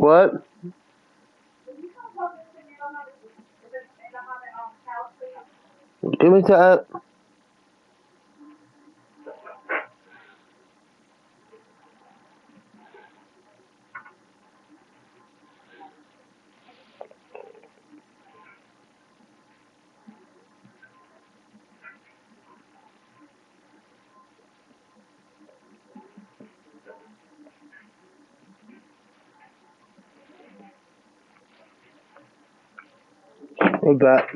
What? Give me that. What's that?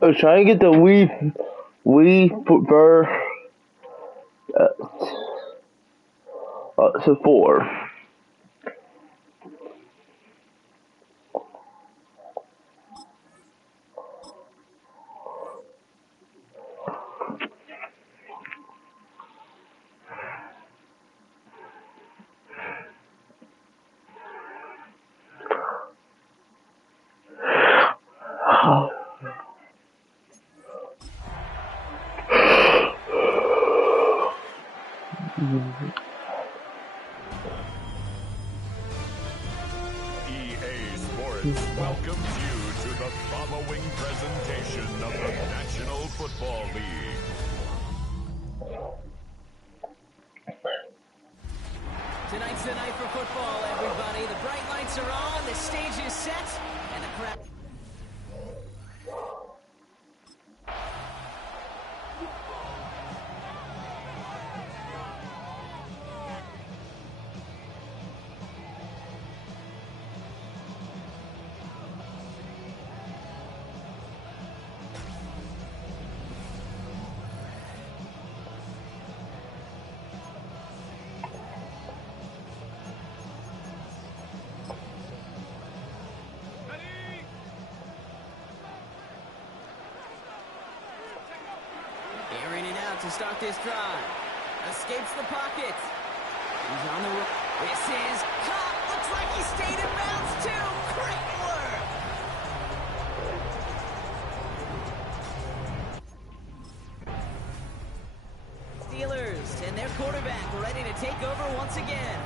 I was trying to get the Wii Burr to 4. EA Sports welcomes you to the following presentation of the National Football League. Tonight's the night for football, everybody. The bright lights are on, the stage is set, and the crowd... to start this drive. Escapes the pocket. He's on the run. This is caught. Looks like he stayed in bounds too. Great work. Steelers and their quarterback ready to take over once again.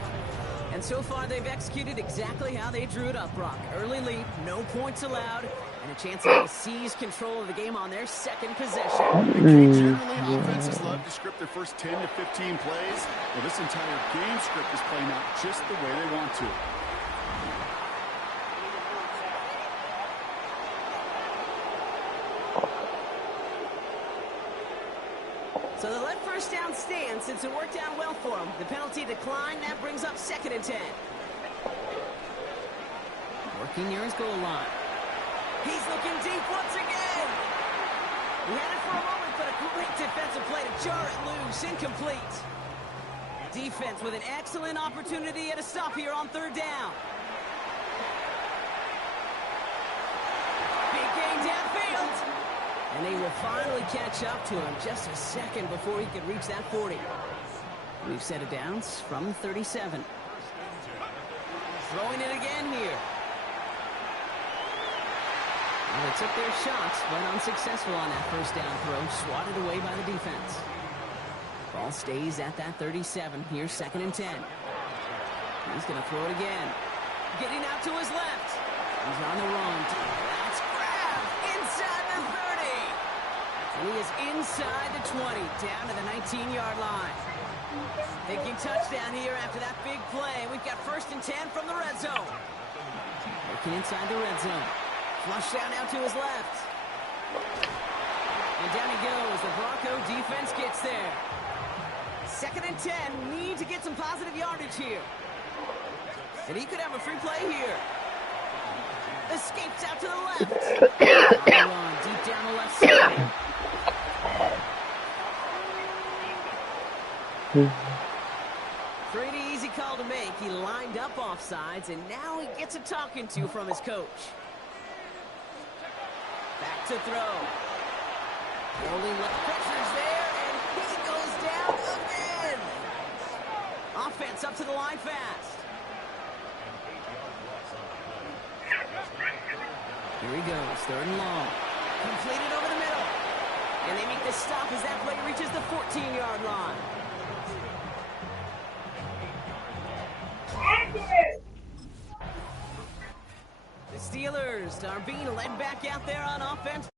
And so far, they've executed exactly how they drew it up, Brock. Early lead, no points allowed, and a chance to seize control of the game on their second possession. Generally, offenses love to script their first 10 to 15 plays. Well, this entire game script is playing out just the way they want to. So they let first down stand since it worked out well for them. The penalty declined. That brings up 2nd and 10. Working near his goal line. He's looking deep once again. He had it for a moment, but a great defensive play to jar it loose. Incomplete. Defense with an excellent opportunity at a stop here on 3rd down. Big gain downfield. And they will finally catch up to him just a second before he could reach that 40. We've set it down from 37. Throwing it again here. Well, they took their shots, but unsuccessful on that first down throw. Swatted away by the defense. Ball stays at that 37. Here's 2nd and 10. He's going to throw it again. Getting out to his left. He's on the run. That's grabbed inside the 30. And he is inside the 20, down to the 19-yard line. Thinking touchdown here after that big play. We've got 1st and 10 from the red zone. Looking inside the red zone. Flush down out to his left. And down he goes. The Bronco defense gets there. 2nd and 10. Need to get some positive yardage here. And he could have a free play here. Escapes out to the left. On the run, deep down the left side. Pretty easy call to make. He lined up offsides, and now he gets a talking to from his coach. Back to throw. Holding left pressure's there, and he goes down again. Offense up to the line fast. Here he goes, 3rd and long. Completed over the middle. And they make the stop as that play reaches the 14-yard line. The Steelers are being led back out there on offense.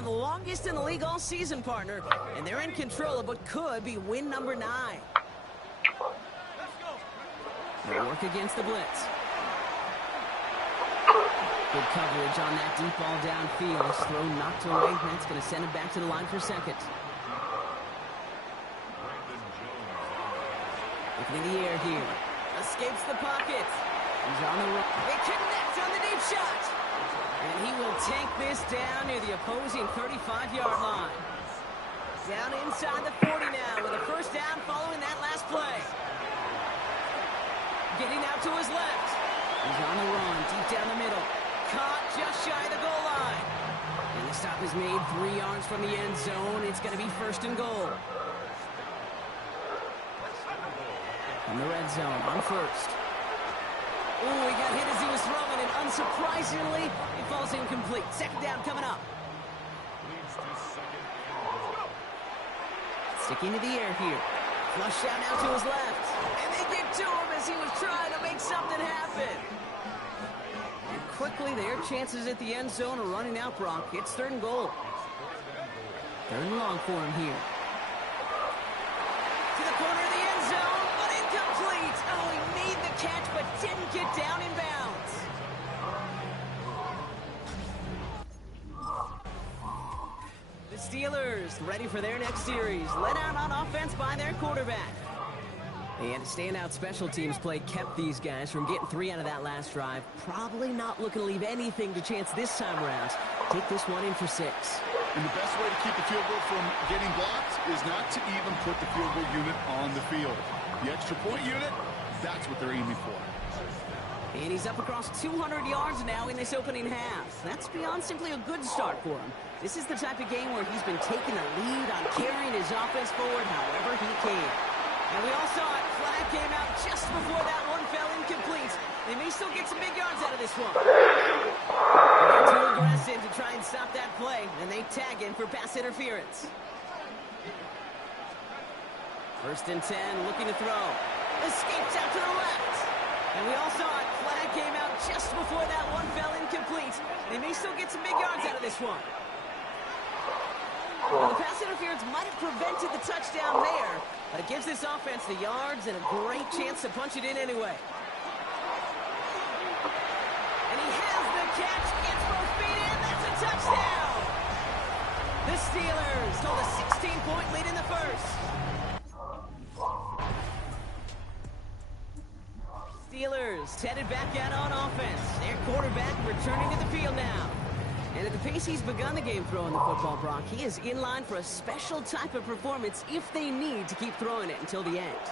of the longest in the league all season, partner. And they're in control of what could be win number 9. They'll work against the blitz. Good coverage on that deep ball downfield. His throw knocked away. That's going to send him back to the line for second. Looking in the air here. Escapes the pocket. He's on the run. It connects on the deep shot. And he will tank this down near the opposing 35-yard line. Down inside the 40 now with a first down following that last play. Getting out to his left. He's on the run, deep down the middle. Caught just shy of the goal line. And the stop is made 3 yards from the end zone. It's going to be first and goal. From the red zone on first. Ooh, he got hit as he was throwing, and unsurprisingly, it falls incomplete. Second down coming up. Sticking to the air here. Flush out now to his left. And they get to him as he was trying to make something happen. And quickly, their chances at the end zone are running out, Brock. It's third and goal. Third and long for him here. To the corner of the end zone, but incomplete. Oh, he made the catch, but didn't get down in bounds. The Steelers ready for their next series. Let out on offense by their quarterback. And standout special teams play kept these guys from getting 3 out of that last drive. Probably not looking to leave anything to chance this time around. Take this one in for 6. And the best way to keep the field goal from getting blocked is not to even put the field goal unit on the field. The extra point unit, that's what they're aiming for. And he's up across 200 yards now in this opening half. That's beyond simply a good start for him. This is the type of game where he's been taking the lead on carrying his offense forward however he can. And we all saw it. Flag came out just before that one fell incomplete. They may still get some big yards out of this one. They're too aggressive to try and stop that play, and they tag him for pass interference. First and 10, looking to throw. Escapes out to the left. And we all saw it. Flag came out just before that one fell incomplete. They may still get some big yards out of this one. Well, the pass interference might have prevented the touchdown there, but it gives this offense the yards and a great chance to punch it in anyway. And he has the catch, gets both feet in, that's a touchdown! The Steelers hold a 16-point lead in the first. Steelers headed back out on offense. Their quarterback returning to the field now. And at the pace he's begun the game throwing the football, Brock, he is in line for a special type of performance if they need to keep throwing it until the end.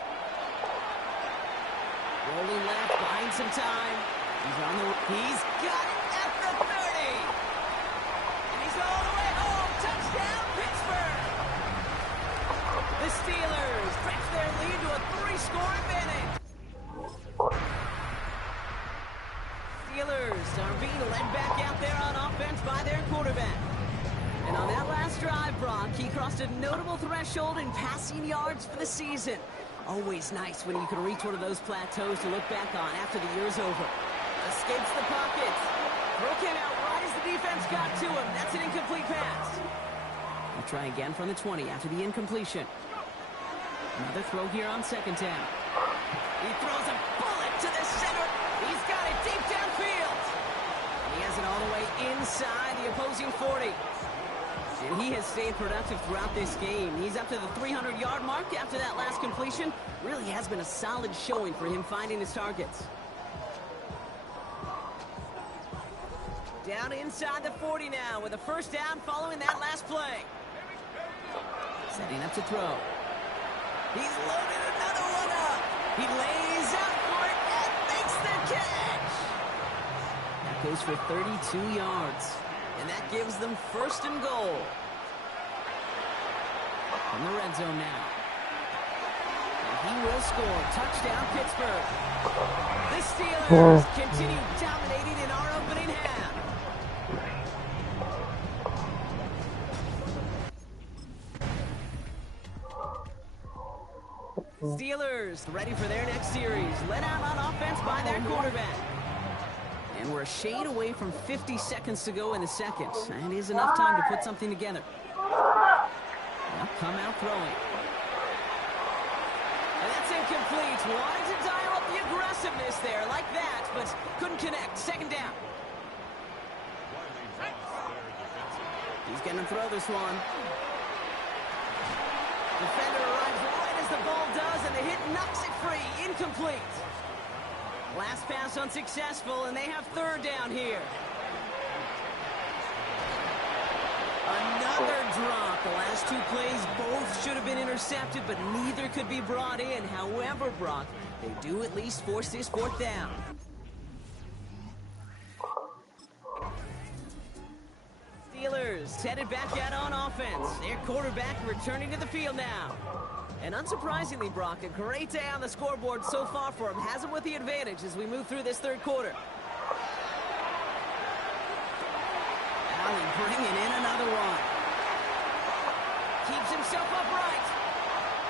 Rolling left, buying some time. He's got it at the 30. And he's all the way home. Touchdown, Pittsburgh. The Steelers stretch their lead to a 3-score advantage. Steelers are being led back out there on offense by their quarterback. And on that last drive, Brock, he crossed a notable threshold in passing yards for the season. Always nice when you can reach one of those plateaus to look back on after the year's over. Escapes the pocket. Throw came out right as the defense got to him. That's an incomplete pass. We'll try again from the 20 after the incompletion. Another throw here on second down. He throws a bullet to the center. He's got it deep downfield. And he has it all the way inside the opposing 40. And he has stayed productive throughout this game. He's up to the 300-yard mark after that last completion. Really has been a solid showing for him finding his targets. Down inside the 40 now with a first down following that last play. Setting up to throw. He's loaded another one up. He lays out for it and makes the catch. That goes for 32 yards. And that gives them first and goal. From the red zone now. And he will score. Touchdown, Pittsburgh. The Steelers continue dominating in our opening half. Steelers ready for their next series. Led out on offense by their quarterback. And we're a shade away from 50 seconds to go in the second. That is enough time to put something together. They'll come out throwing. And that's incomplete. Wanted to dial up the aggressiveness there like that, but couldn't connect. Second down. He's going to throw this one. Defender arrives right as the ball does, and the hit knocks it free. Incomplete. Last pass unsuccessful, and they have third down here. Another drop. The last two plays both should have been intercepted, but neither could be brought in. However, Brock, they do at least force this fourth down. Steelers headed back out on offense. Their quarterback returning to the field now. And unsurprisingly, Brock, a great day on the scoreboard so far for him. Has him with the advantage as we move through this third quarter. Allen bringing in another one. Keeps himself upright.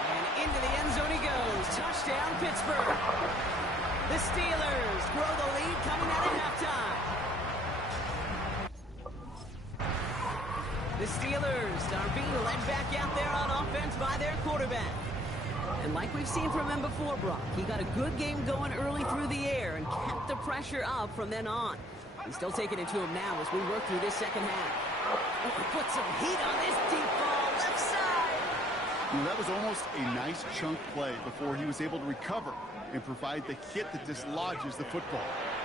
And into the end zone he goes. Touchdown, Pittsburgh. The Steelers grow the lead coming out of halftime. The Steelers are being led back out there on offense by their quarterback. And like we've seen from him before, Brock, he got a good game going early through the air and kept the pressure up from then on. He's still taking it to him now as we work through this second half. Oh, put some heat on this deep ball, left side. You know, that was almost a nice chunk play before he was able to recover and provide the hit that dislodges the football.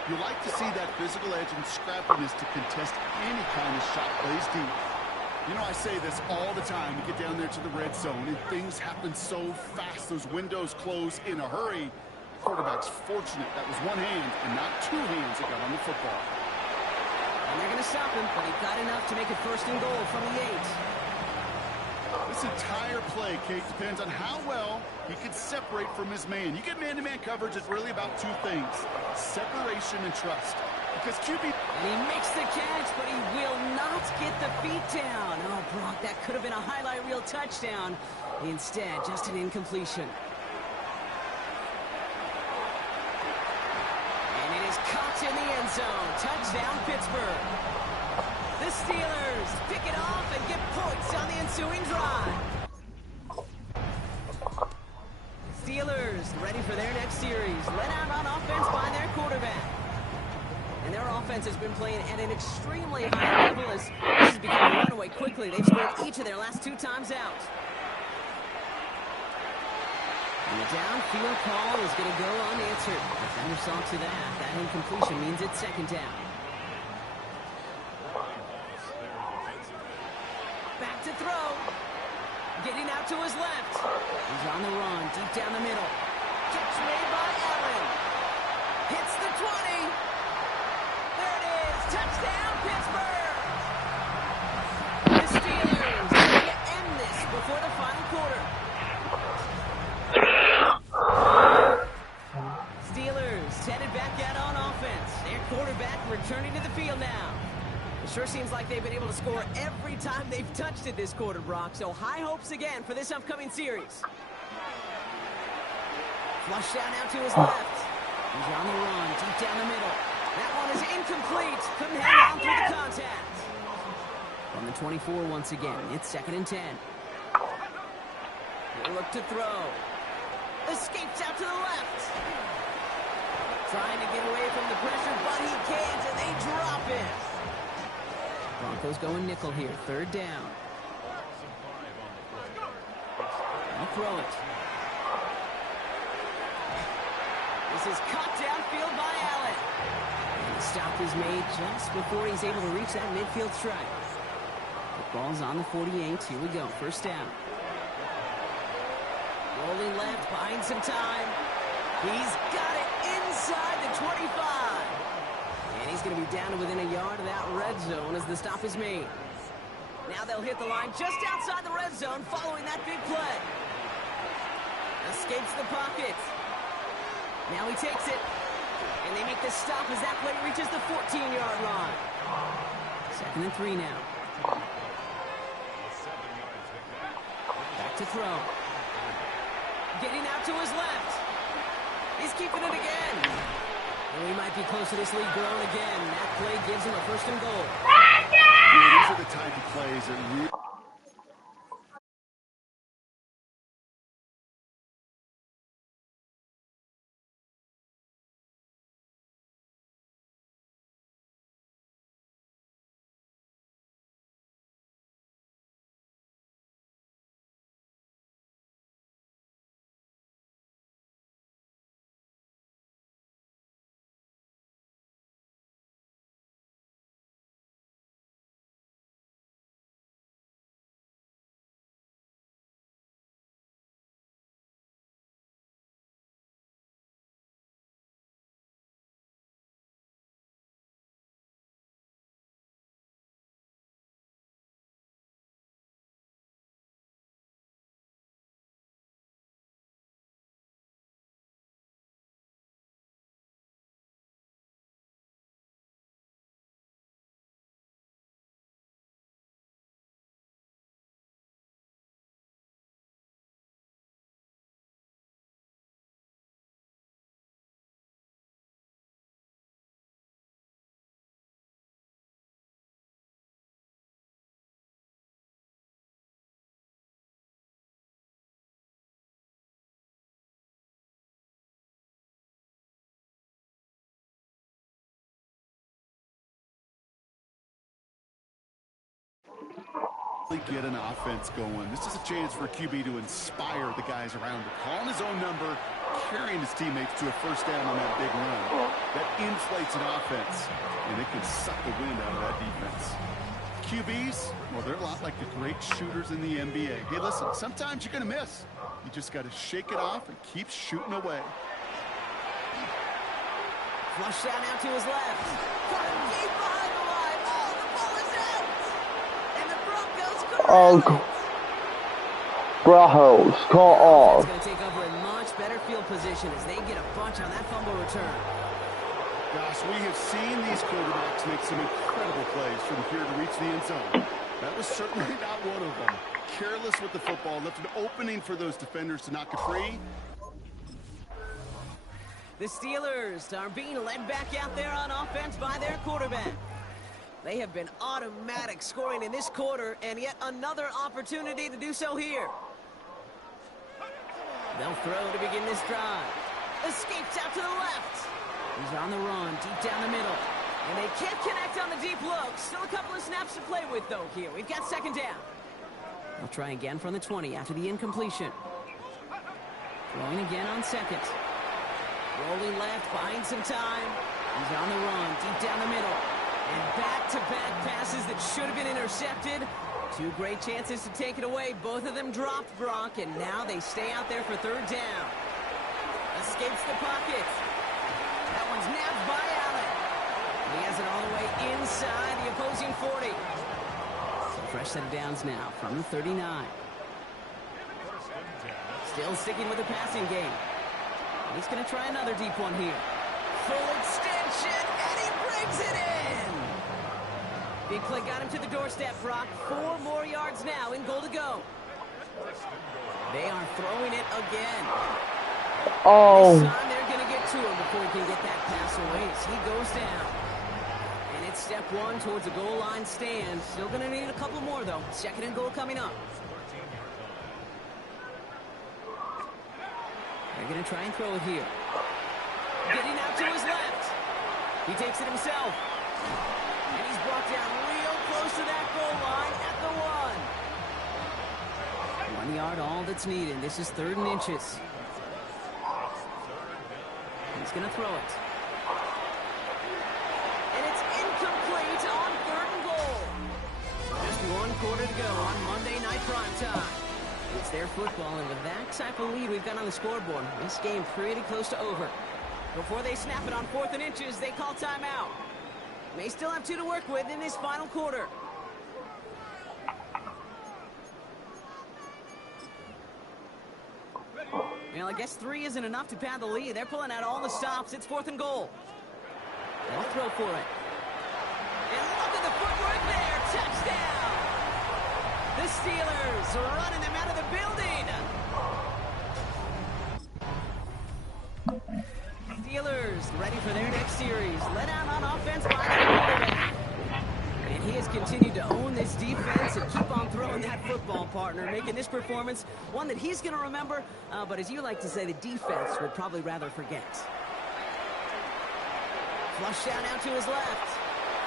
You like to see that physical edge and scrappiness to contest any kind of shot plays deep. You know, I say this all the time. We get down there to the red zone, and things happen so fast. Those windows close in a hurry. The quarterback's fortunate that was one hand and not two hands that got on the football. And they're going to stop him, but he got enough to make it first and goal from the 8. This entire play, Kate, depends on how well he can separate from his man. You get man-to-man coverage, it's really about two things: separation and trust. Because QB... And he makes the catch, but he will not get the feet down. Oh, Brock, that could have been a highlight reel touchdown. Instead, just an incompletion. And it is caught in the end zone. Touchdown, Pittsburgh. The Steelers pick it off and get points on the ensuing drive. Steelers ready for their next series. Led out on offense by their quarterback. And their offense has been playing at an extremely high level as this has become a runaway quickly. They've scored each of their last 2 times out. And the downfield call is going to go unanswered. Defender saw to that. That incompletion means it's second down. Back to throw. Getting out to his left. He's on the run, deep down the middle. Catch made by Allen. Hits the 20. Touchdown, Pittsburgh! The Steelers going to end this before the final quarter. Steelers headed back out on offense. Their quarterback returning to the field now. It sure seems like they've been able to score every time they've touched it this quarter, Brock. So high hopes again for this upcoming series. Flush down out to his left. He's on the run, deep down the middle. That one is incomplete. Couldn't hang on through the contact. From the 24 once again, it's second and 10. He'll look to throw. Escapes out to the left. Trying to get away from the pressure, but he can't, and they drop it. Broncos going nickel here, third down. I'll throw it. This is caught downfield by Allen. And the stop is made just before he's able to reach that midfield strike. The ball's on the 48. Here we go. First down. Rolling left, buying some time. He's got it inside the 25. And he's going to be down to within a yard of that red zone as the stop is made. Now they'll hit the line just outside the red zone following that big play. Escapes the pocket. Now he takes it. And they make the stop as that play reaches the 14-yard line. Second and 3 now. Back to throw. Getting out to his left. He's keeping it again. And we might be close to this lead growing again. That play gives him a first and goal. These are the type of plays that really... get an offense going. This is a chance for QB to inspire the guys around him. Calling his own number, carrying his teammates to a first down on that big run. That inflates an offense, and it can suck the wind out of that defense. QBs, well, they're a lot like the great shooters in the NBA. Hey, listen, sometimes you're going to miss. You just got to shake it off and keep shooting away. Flush down out to his left. Cut him deep behind the line. Oh, the ball is out. And the Broncos go. Brahos, call off. It's going to take over a much better field position as they get a bunch on that fumble return. Gosh, we have seen these quarterbacks make some incredible plays from here to reach the end zone. That was certainly not one of them. Careless with the football, left an opening for those defenders to knock it free. The Steelers are being led back out there on offense by their quarterback. They have been automatic scoring in this quarter, and yet another opportunity to do so here. They'll throw to begin this drive. Escapes out to the left. He's on the run, deep down the middle. And they can't connect on the deep look. Still a couple of snaps to play with, though, here. We've got second down. They'll try again from the 20 after the incompletion. Throwing again on second. Rolling left, buying some time. He's on the run, deep down the middle. And back-to-back passes that should have been intercepted. Two great chances to take it away. Both of them dropped, Brock, and now they stay out there for third down. Escapes the pocket. That one's nabbed by Allen. He has it all the way inside the opposing 40. So fresh set of downs now from the 39. Still sticking with the passing game. He's going to try another deep one here. Full extension, and he brings it in! Big play got him to the doorstep, Brock. 4 more yards now in goal to go. They are throwing it again. Oh. This time they're going to get to him before he can get that pass away as he goes down. And it's step 1 towards a goal line stand. Still going to need a couple more, though. Second and goal coming up. They're going to try and throw it here. Getting out to his left. He takes it himself. And he's brought down real close to that goal line at the 1. 1 yard, all that's needed. This is 3rd and inches. He's going to throw it. And it's incomplete on 3rd and goal. Just 1 quarter to go on Monday Night Primetime. It's their football, and with that type of lead we've got on the scoreboard, this game pretty close to over. Before they snap it on 4th and inches, they call timeout. They still have 2 to work with in this final quarter. Well, I guess 3 isn't enough to pad the lead. They're pulling out all the stops. It's 4th and goal. They'll throw for it. And look at the footwork there. Touchdown! The Steelers are running them out of the building. Steelers ready for their next series. Let out on offense by their quarterback. And he has continued to own this defense and keep on throwing that football, partner, making this performance one that he's going to remember, but as you like to say, the defense would probably rather forget. Flush down out to his left.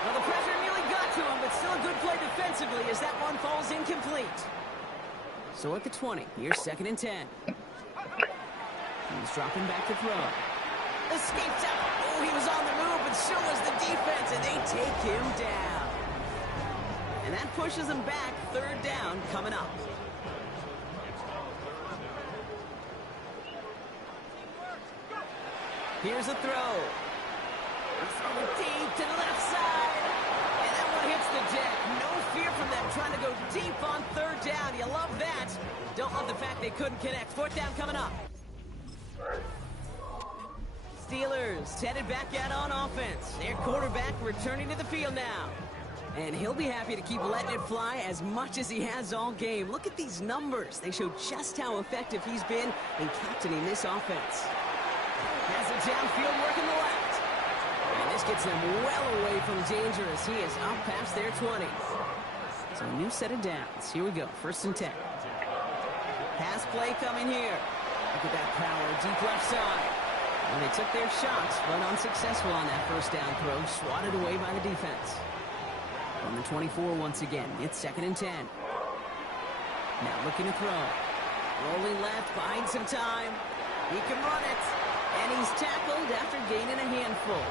Well, the pressure nearly got to him, but still a good play defensively as that one falls incomplete. So at the 20, here's 2nd and 10. He's dropping back to throw. Escapes out. Oh, he was on the move, but so was the defense, and they take him down. And that pushes him back. 3rd down coming up. Here's a throw. Throw it deep to the left side. And that one hits the deck. No fear from them trying to go deep on 3rd down. You love that. Don't love the fact they couldn't connect. 4th down coming up. Steelers headed back out on offense. Their quarterback returning to the field now. And he'll be happy to keep letting it fly as much as he has all game. Look at these numbers. They show just how effective he's been in captaining this offense. Has it downfield working the left. And this gets them well away from danger as he is up past their 20. So a new set of downs. Here we go. 1st and 10. Pass play coming here. Look at that power. Deep left side. And they took their shots, but unsuccessful on that 1st down throw. Swatted away by the defense. On the 24 once again. It's 2nd and 10. Now looking to throw. Rolling left, buying some time. He can run it. And he's tackled after gaining a handful.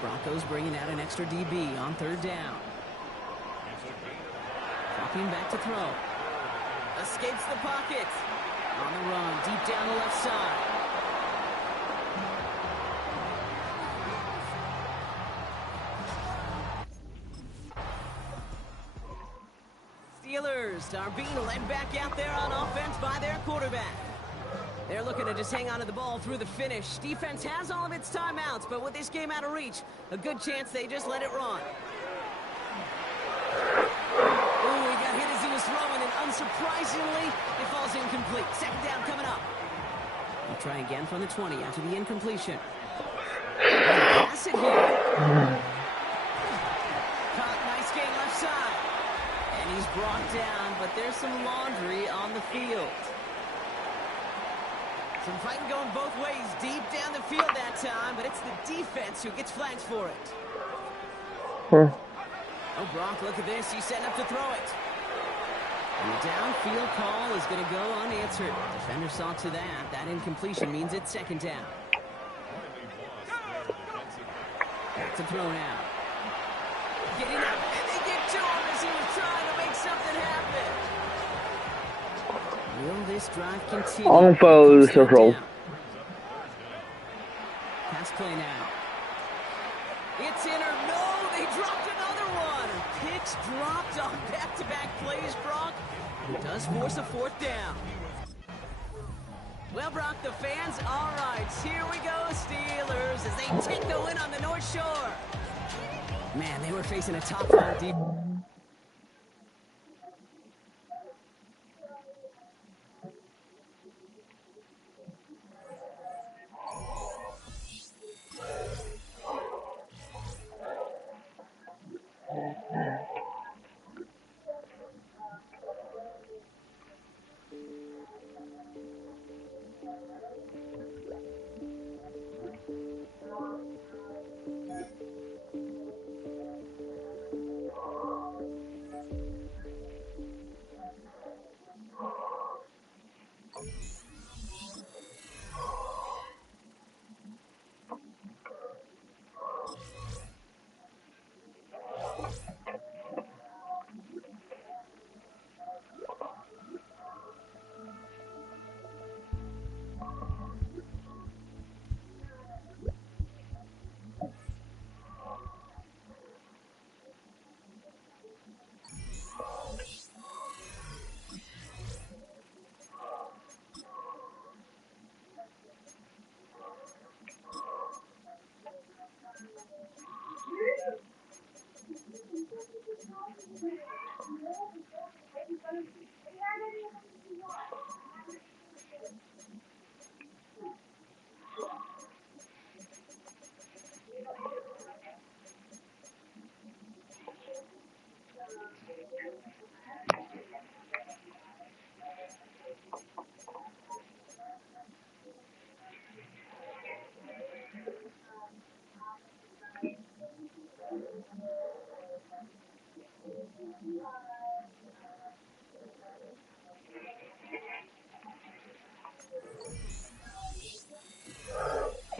Broncos bringing out an extra DB on 3rd down. Dropping back to throw. Escapes the pocket. On the run, deep down the left side. Steelers are being led back out there on offense by their quarterback. They're looking to just hang on to the ball through the finish. Defense has all of its timeouts, but with this game out of reach, a good chance they just let it run. Ooh, he got hit as he was throwing, and unsurprisingly, it falls incomplete. 2nd down coming up. We'll try again from the 20 after the incompletion. Pass it here. Caught, nice gain left side. And he's brought down, but there's some laundry on the field. Some fighting going both ways, deep down the field that time, but it's the defense who gets flags for it. Oh, Brock, look at this. He's setting up to throw it. And the downfield call is going to go unanswered. Defender saw to that. That incompletion means it's 2nd down. Back to throw now. Getting up, and they get to him as he was trying to make something happen. Will this drive continue? Enfin, Circa. Pass play now. It's in or no, they dropped another one. Picks dropped on back-to-back plays, Brock. It does force a 4th down. Well, Brock, the fans, all right, here we go, Steelers, as they take the win on the North Shore. Man, they were facing a top-5 defense.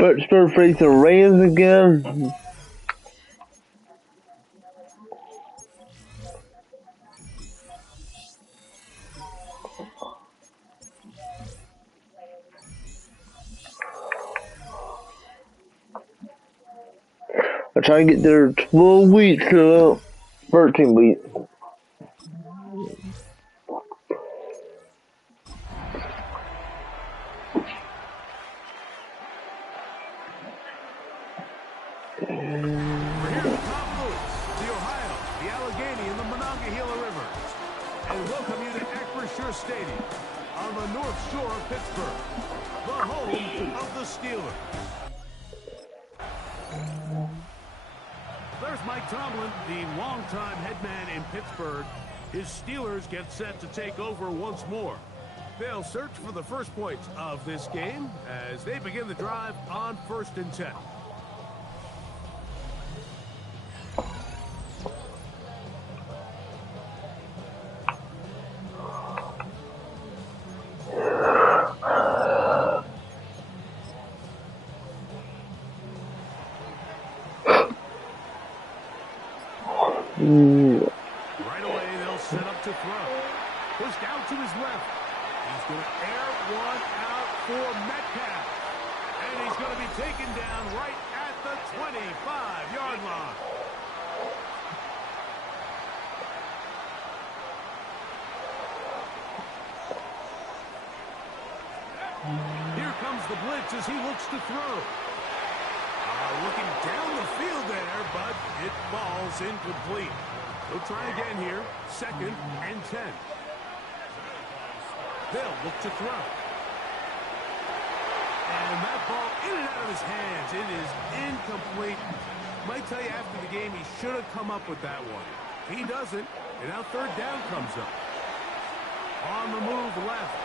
Pittsburgh face the Rams again. I try to get there 12 weeks to 13 weeks. Stadium on the North Shore of Pittsburgh, the home of the Steelers. There's Mike Tomlin, the longtime head man in Pittsburgh. His Steelers get set to take over once more. They'll search for the first points of this game as they begin the drive on 1st and 10. Right away, they'll set up to throw. Pushed out to his left. He's going to air one out for Metcalf. And he's going to be taken down right at the 25-yard line. Here comes the blitz as he looks to throw. Looking down the field there, but it falls incomplete. They'll try again here. 2nd and 10. They'll look to throw. And that ball in and out of his hands. It is incomplete. Might tell you after the game he should have come up with that one. He doesn't, and now 3rd down comes up. On the move left.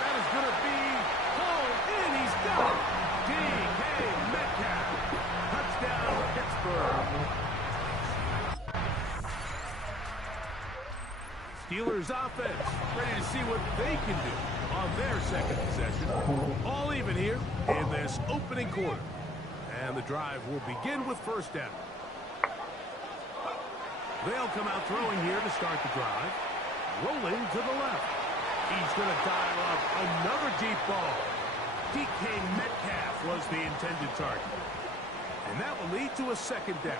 That is going to be pulled in. He's got it. D.K. Metcalf. Touchdown, Pittsburgh. Steelers offense ready to see what they can do on their 2nd possession. All even here in this opening quarter. And the drive will begin with 1st down. They'll come out throwing here to start the drive. Rolling to the left. He's going to dial up another deep ball. D.K. Metcalf was the intended target. And that will lead to a 2nd down.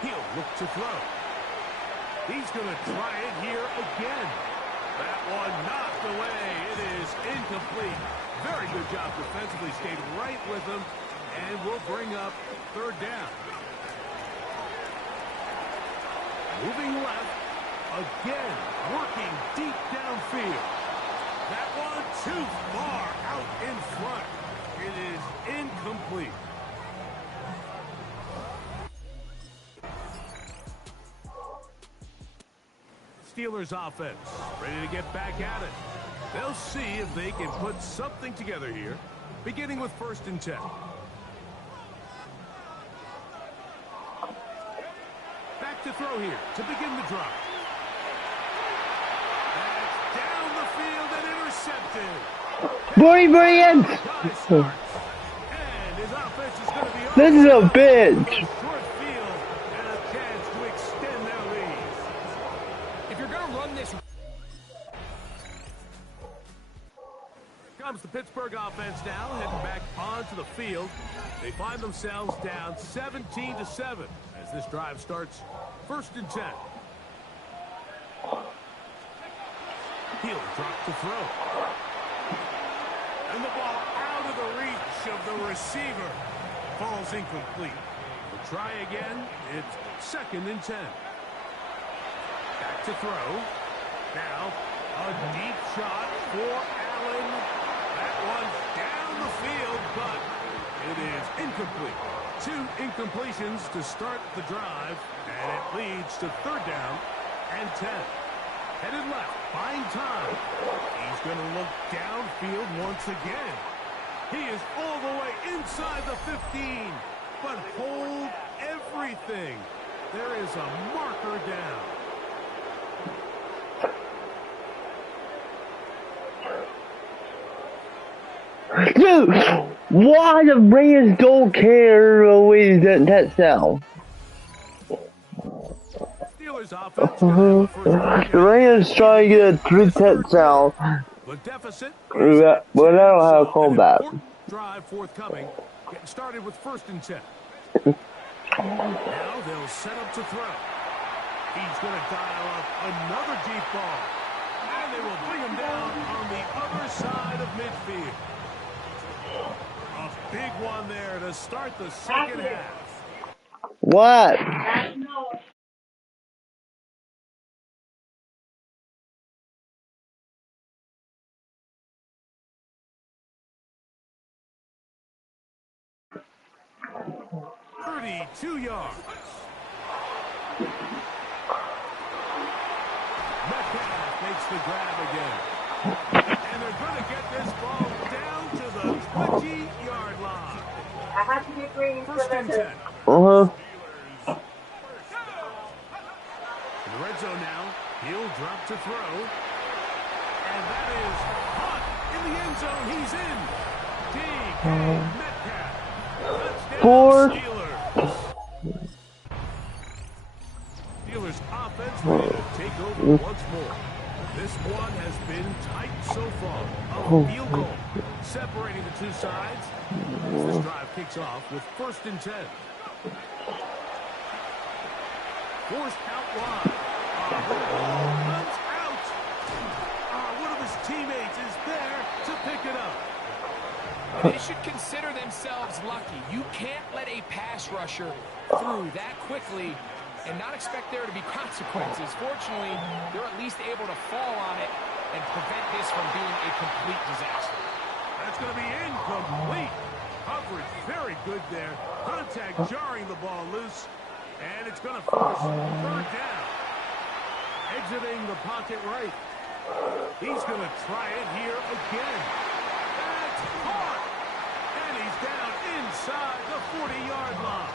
He'll look to throw. He's going to try it here again. That one knocked away. It is incomplete. Very good job defensively. Stayed right with him. And will bring up 3rd down. Moving left. Again, working deep downfield. That one too far out in front. It is incomplete. Steelers offense ready to get back at it. They'll see if they can put something together here, beginning with 1st and 10. Back to throw here to begin the drive. Brilliant! This is a bitch. If you're going to run this, comes the Pittsburgh offense now, heading back onto the field. They find themselves down 17-7 as this drive starts 1st and 10. He'll drop the throw. And the ball out of the reach of the receiver. Falls incomplete. We'll try again. It's 2nd and 10. Back to throw. Now, a deep shot for Allen. That one's down the field, but it is incomplete. 2 incompletions to start the drive, and it leads to 3rd down and 10. Headed left, buying time. He's going to look downfield once again. He is all the way inside the 15, but hold everything. There is a marker down. Dude, why the Rams don't care the way that sound? Steelers offense gonna have a first crack at The it. Rams trying to get a 3 touchdown. The deficit is But at I don't 10, know how to so call an that. important drive forthcoming. Getting started with 1st and 10. Now they'll set up to throw. He's going to dial up another deep ball. And they will bring him down on the other side of midfield. A big one there to start the second half. What? Two yards. Metcalf makes the grab again. And they're going to get this ball down to the 20-yard line. I have to get green for 1st and 10. In the red zone now, he'll drop to throw. And that is caught in the end zone. He's in. DK Metcalf. Touchdown 4. Steelers. Steelers offense ready to take over once more. This one has been tight so far. A field goal separating the two sides. This drive kicks off with 1st and 10. Forced out wide. The ball comes out. One of his teammates is there to pick it up. They should consider themselves lucky. You can't let a pass rusher through that quickly and not expect there to be consequences. Fortunately, they're at least able to fall on it and prevent this from being a complete disaster. That's going to be incomplete. Coverage very good there. Contact jarring the ball loose. And it's going to force 3rd down. Exiting the pocket right. He's going to try it here again. That's caught. And he's down inside the 40-yard line.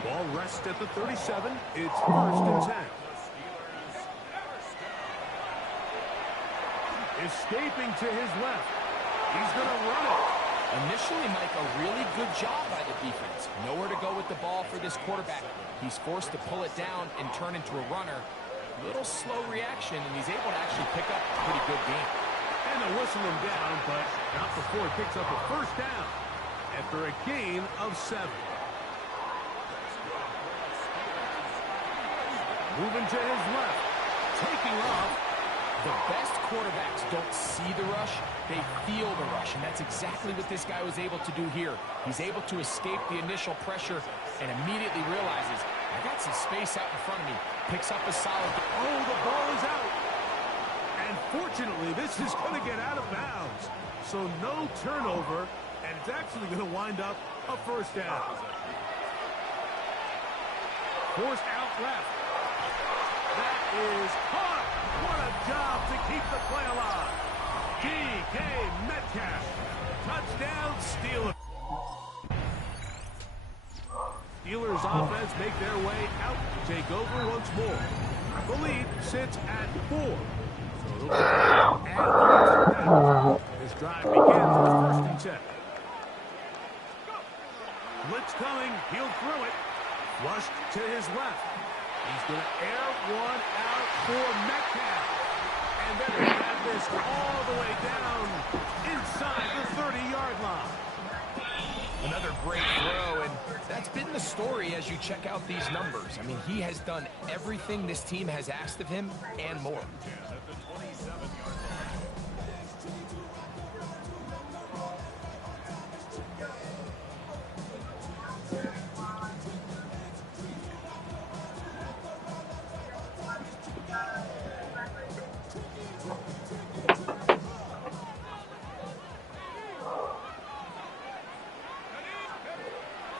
Ball rests at the 37. It's 1st and 10. Escaping to his left. He's going to run it. Initially, Mike, a really good job by the defense. Nowhere to go with the ball for this quarterback. He's forced to pull it down and turn into a runner. Little slow reaction, and he's able to actually pick up a pretty good game. And they'll whistle him down, but not before he picks up a 1st down after a gain of 7. Moving to his left. Taking off. The best quarterbacks don't see the rush, they feel the rush, and that's exactly what this guy was able to do here. He's able to escape the initial pressure and immediately realizes, I got some space out in front of me. Picks up a solid. Oh, the ball is out. And fortunately, this is going to get out of bounds. So no turnover, and it's actually going to wind up a 1st down. Forced out left. That is caught. What a job to keep the play alive. DK Metcalf. Touchdown Steelers. Steelers offense make their way out to take over once more. The lead sits at 4. So they'll add on to that. This drive begins with 1st and 10. Blitz coming. He'll throw it. Flushed to his left. He's going to air one out for Metcalf. And they're going to have this all the way down inside the 30-yard line. Another great throw, and that's been the story as you check out these numbers. I mean, he has done everything this team has asked of him and more.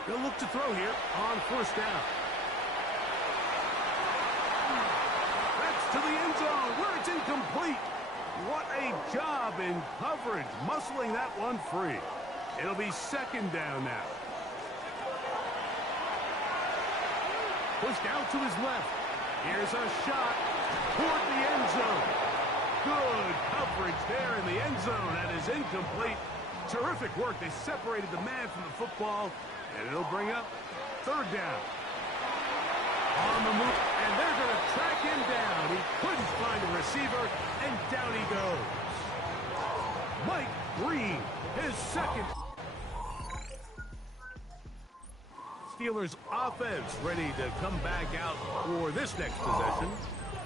They'll look to throw here on 1st down. That's to the end zone where it's incomplete. What a job in coverage, muscling that one free. It'll be 2nd down now. Pushed out to his left. Here's a shot toward the end zone. Good coverage there in the end zone. That is incomplete. Terrific work. They separated the man from the football, and it'll bring up third down. On the move, and they're going to track him down. He couldn't find a receiver, and down he goes. Mike Green, his second. Steelers offense ready to come back out for this next possession.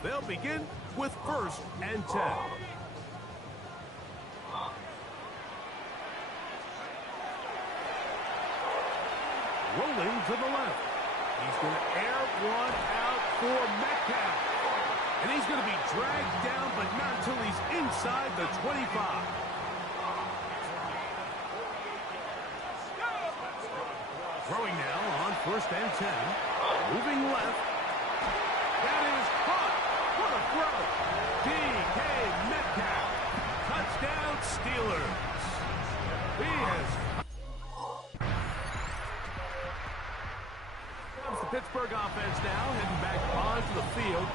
They'll begin with 1st and 10. Rolling to the left. He's going to air one out for Metcalf. And he's going to be dragged down, but not until he's inside the 25. Throwing now on 1st and 10. Moving left. That is caught. What a throw. DK Metcalf. Touchdown Steelers. He has... Comes the Pittsburgh offense now, heading back onto the field.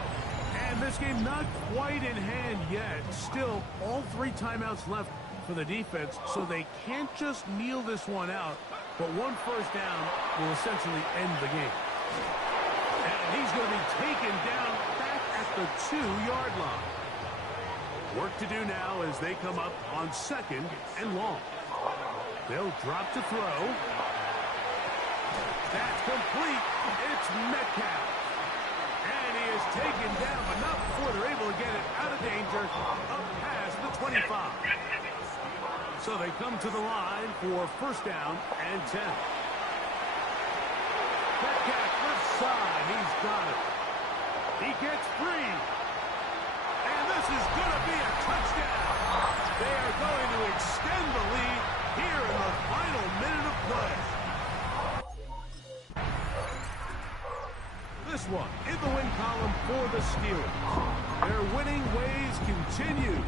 And this game not quite in hand yet. Still, all 3 timeouts left for the defense, so they can't just kneel this one out. But 1 first down will essentially end the game. And he's going to be taken down back at the 2-yard line. Work to do now as they come up on 2nd and long. They'll drop to throw. That's complete. It's Metcalf. And he is taken down, but not before they're able to get it out of danger up past the 25. So they come to the line for 1st down and 10. Metcalf left side. He's got it. He gets free. And this is going to be a touchdown. They are going to extend the lead here in the final minute of play. This one in the win column for the Steelers. Their winning ways continue.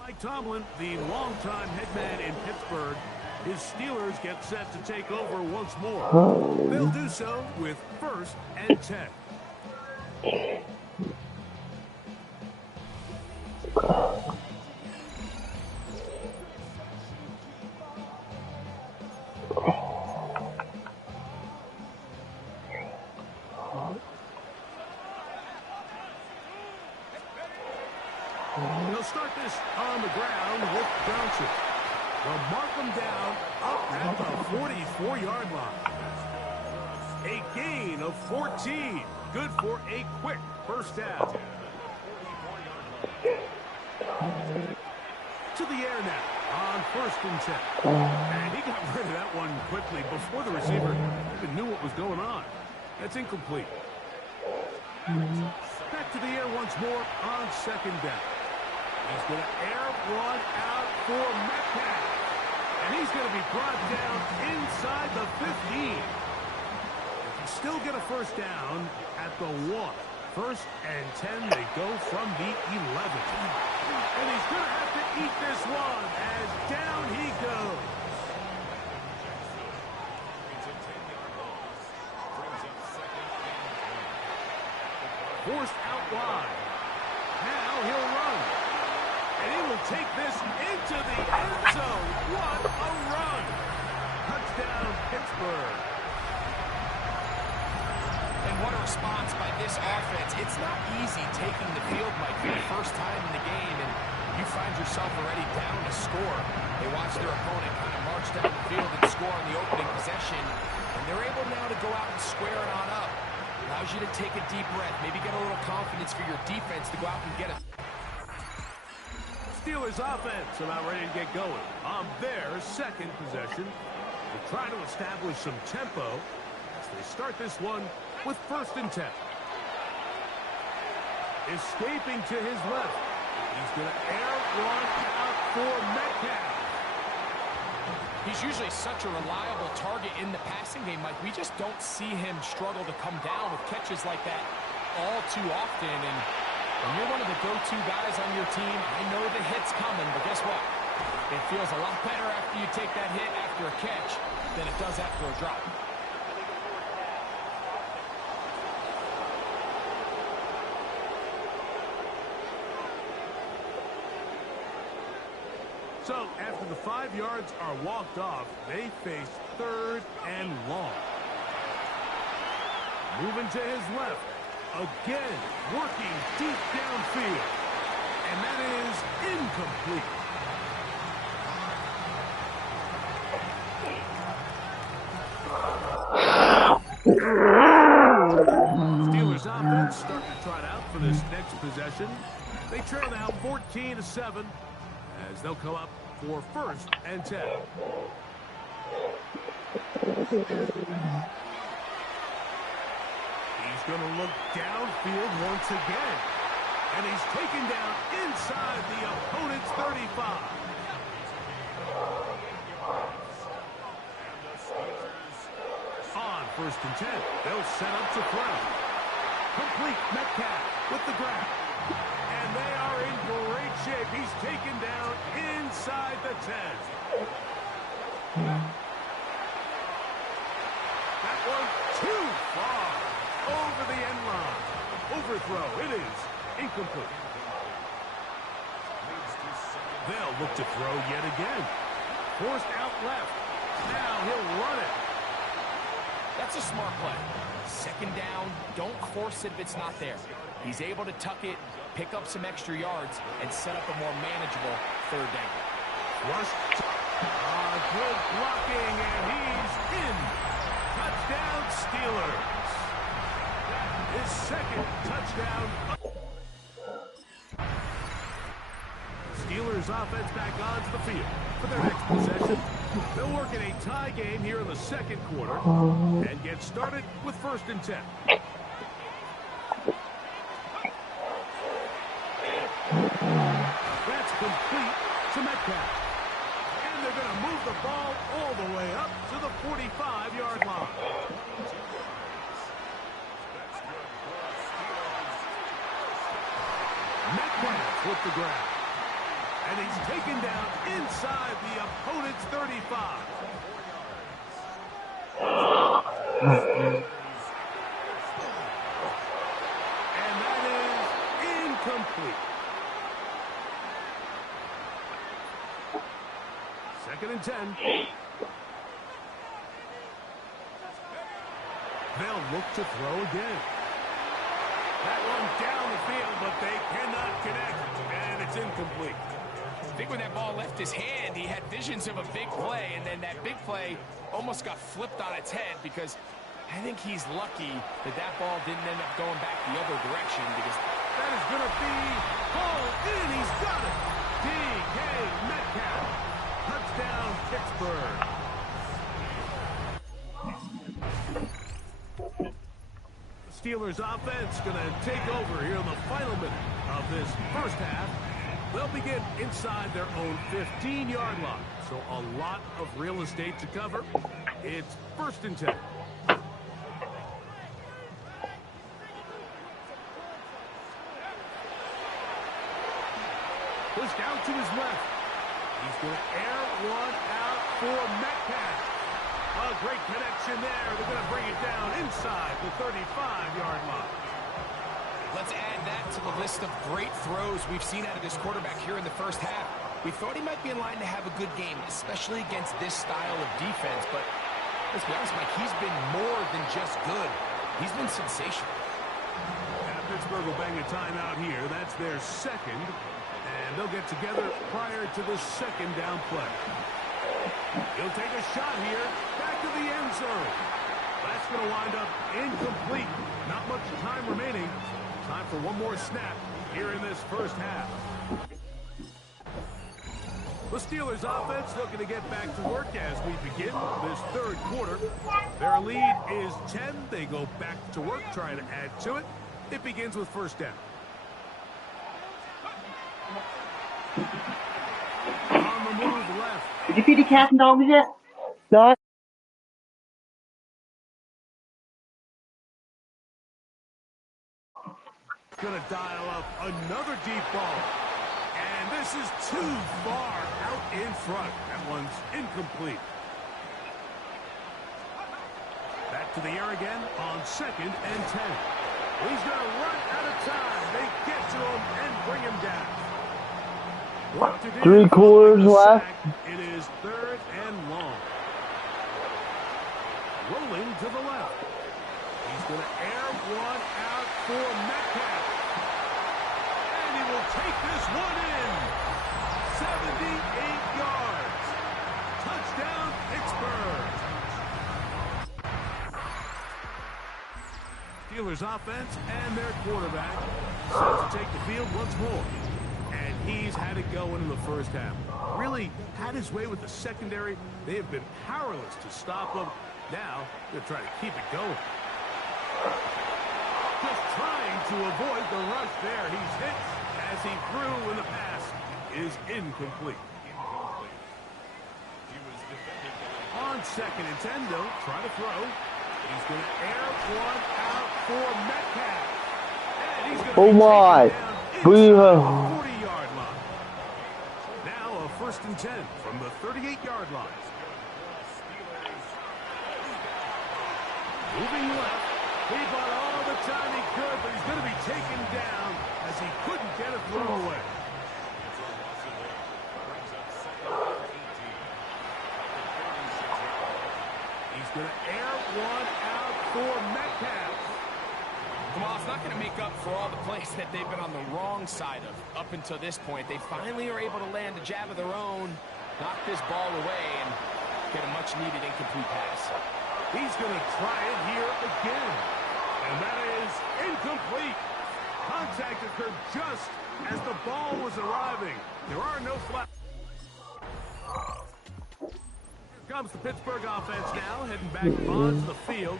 Mike Tomlin, the longtime head man in Pittsburgh, his Steelers get set to take over once more. They'll do so with 1st and 10. They'll start this on the ground with Johnson. They'll mark them down up at the 44-yard line. A gain of 14. Good for a quick 1st down. To the air now on 1st and 10. And he got rid of that one quickly before the receiver even knew what was going on. That's incomplete. Back to the air once more on 2nd down. He's going to air one out for Metcalf. And he's going to be brought down inside the 15. Still get a 1st down at the 1. 1st and 10, they go from the 11. And he's going to have to eat this one as down he goes. Forced out wide. Now he'll run. And he will take this into the end zone. What a run. Touchdown, Pittsburgh. And what a response by this offense. It's not easy taking the field, Mike, for the first time in the game, and you find yourself already down to score. They watch their opponent kind of march down the field and score on the opening possession, and they're able now to go out and square it on up. Allows you to take a deep breath, maybe get a little confidence for your defense to go out and get it. Steelers offense about ready to get going on their second possession. They try to establish some tempo as they start this one with 1st and 10. Escaping to his left. He's going to air one out for Metcalf. He's usually such a reliable target in the passing game, Mike. We just don't see him struggle to come down with catches like that all too often. And when you're one of the go-to guys on your team, I know the hit's coming, but guess what? It feels a lot better after you take that hit after a catch than it does after a drop. So after the 5 yards are walked off, they face 3rd and long. Moving to his left. Again, working deep downfield. And that is incomplete. Steelers offense starting to trot out for this next possession. They trail now 14-7 as they'll come up for 1st and 10. He's going to look downfield once again. And he's taken down inside the opponent's 35. On 1st and 10, they'll set up to throw. Complete. Metcalf with the grab. And they are in great shape. He's taken down inside the 10. That one too far over the end line. Overthrow. It is incomplete. They'll look to throw yet again. Forced out left. Now he'll run it. That's a smart play. 2nd down, don't force it if it's not there. He's able to tuck it, pick up some extra yards, and set up a more manageable 3rd down. Rush. Good blocking, and he's in. Touchdown, Steelers. His 2nd touchdown. Steelers offense back onto the field for their next possession. They'll work in a tie game here in the 2nd quarter and get started with 1st and 10. That's complete to Metcalf. And they're going to move the ball all the way up to the 45-yard line. Metcalf with the grab. And he's taken down inside the opponent's 35. And that is incomplete. 2nd and 10. They'll look to throw again. That one down the field, but they cannot connect, and it's incomplete. I think when that ball left his hand, he had visions of a big play, and then that big play almost got flipped on its head because I think he's lucky that that ball didn't end up going back the other direction because that is going to be hauled in. He's got it. D.K. Metcalf. Touchdown, Pittsburgh. The Steelers offense going to take over here in the final minute of this 1st half. They'll begin inside their own 15-yard line. So a lot of real estate to cover. It's 1st and 10. Pushed out to his left. He's going to air one out for Metcalf. A great connection there. They're going to bring it down inside the 35-yard line. Let's add that to the list of great throws we've seen out of this quarterback here in the 1st half. We thought he might be in line to have a good game, especially against this style of defense. But let's be honest, Mike, he's been more than just good. He's been sensational. Now Pittsburgh will bang a timeout here. That's their second. And they'll get together prior to the second down play. He'll take a shot here. Back to the end zone. That's going to wind up incomplete. Not much time remaining. Time for one more snap here in this first half. The Steelers offense looking to get back to work as we begin this third quarter. Their lead is 10. They go back to work trying to add to it. It begins with first down. On the move left. Did you feed the cats and dogs yet? Not Gonna dial up another deep ball. And this is too far out in front. That one's incomplete. Back to the air again on second and 10. He's gonna run out of time. They get to him and bring him down. What to do? 3 quarters left. It is third and long. Rolling to the left. He's going to air one out for Metcalf. And he will take this one in. 78 yards. Touchdown, Pittsburgh. Steelers offense and their quarterback set to take the field once more. And he's had it going in the first half. Really had his way with the secondary. They have been powerless to stop him. Now they're trying to keep it going. Just trying to avoid the rush there. He's hit as he threw when the pass is incomplete. On second and 10, though, try to throw. He's going to air one out for Metcalf. And he's going to oh my. the 40-yard line. Now a first and 10 from the 38-yard line. Moving left. He bought all the time he could, but he's going to be taken down as he couldn't get a throw away. He's going to air one out for Metcalf. Well, it's not going to make up for all the plays that they've been on the wrong side of up until this point. They finally are able to land a jab of their own, knock this ball away, and get a much-needed incomplete pass. He's going to try it here again. And that is incomplete. Contact occurred just as the ball was arriving. There are no flags. Here comes the Pittsburgh offense now, heading back onto the field.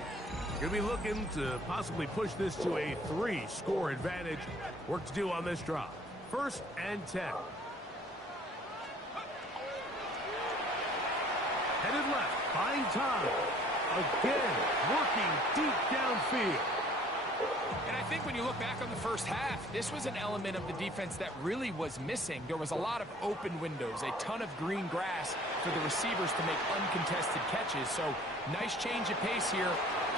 Going to be looking to possibly push this to a 3-score advantage. Work to do on this drive. First and 10. Headed left, buying time. Again, working deep downfield. And I think when you look back on the first half, this was an element of the defense that really was missing. There was a lot of open windows, a ton of green grass for the receivers to make uncontested catches. So nice change of pace here.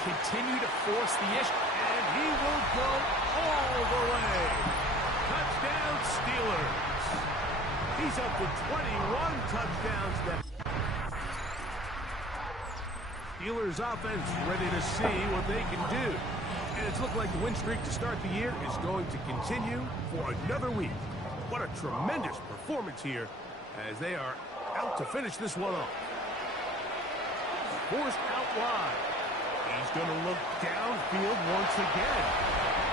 Continue to force the issue. And he will go all the way. Touchdown, Steelers. He's up to 21 touchdowns now. Steelers offense ready to see what they can do. And it's looked like the win streak to start the year is going to continue for another week. What a tremendous performance here as they are out to finish this one off. Forced out wide. He's going to look downfield once again.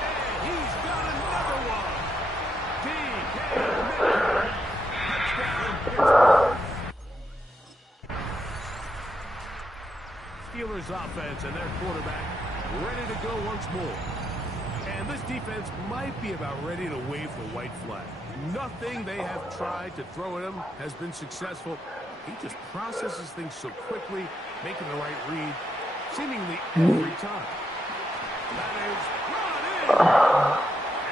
And he's got another one. DK Metcalf. Touchdown, Pittsburgh. Steelers offense and their quarterback ready to go once more. And this defense might be about ready to wave the white flag. Nothing they have tried to throw at him has been successful. He just processes things so quickly, making the right read seemingly every time. That is brought in.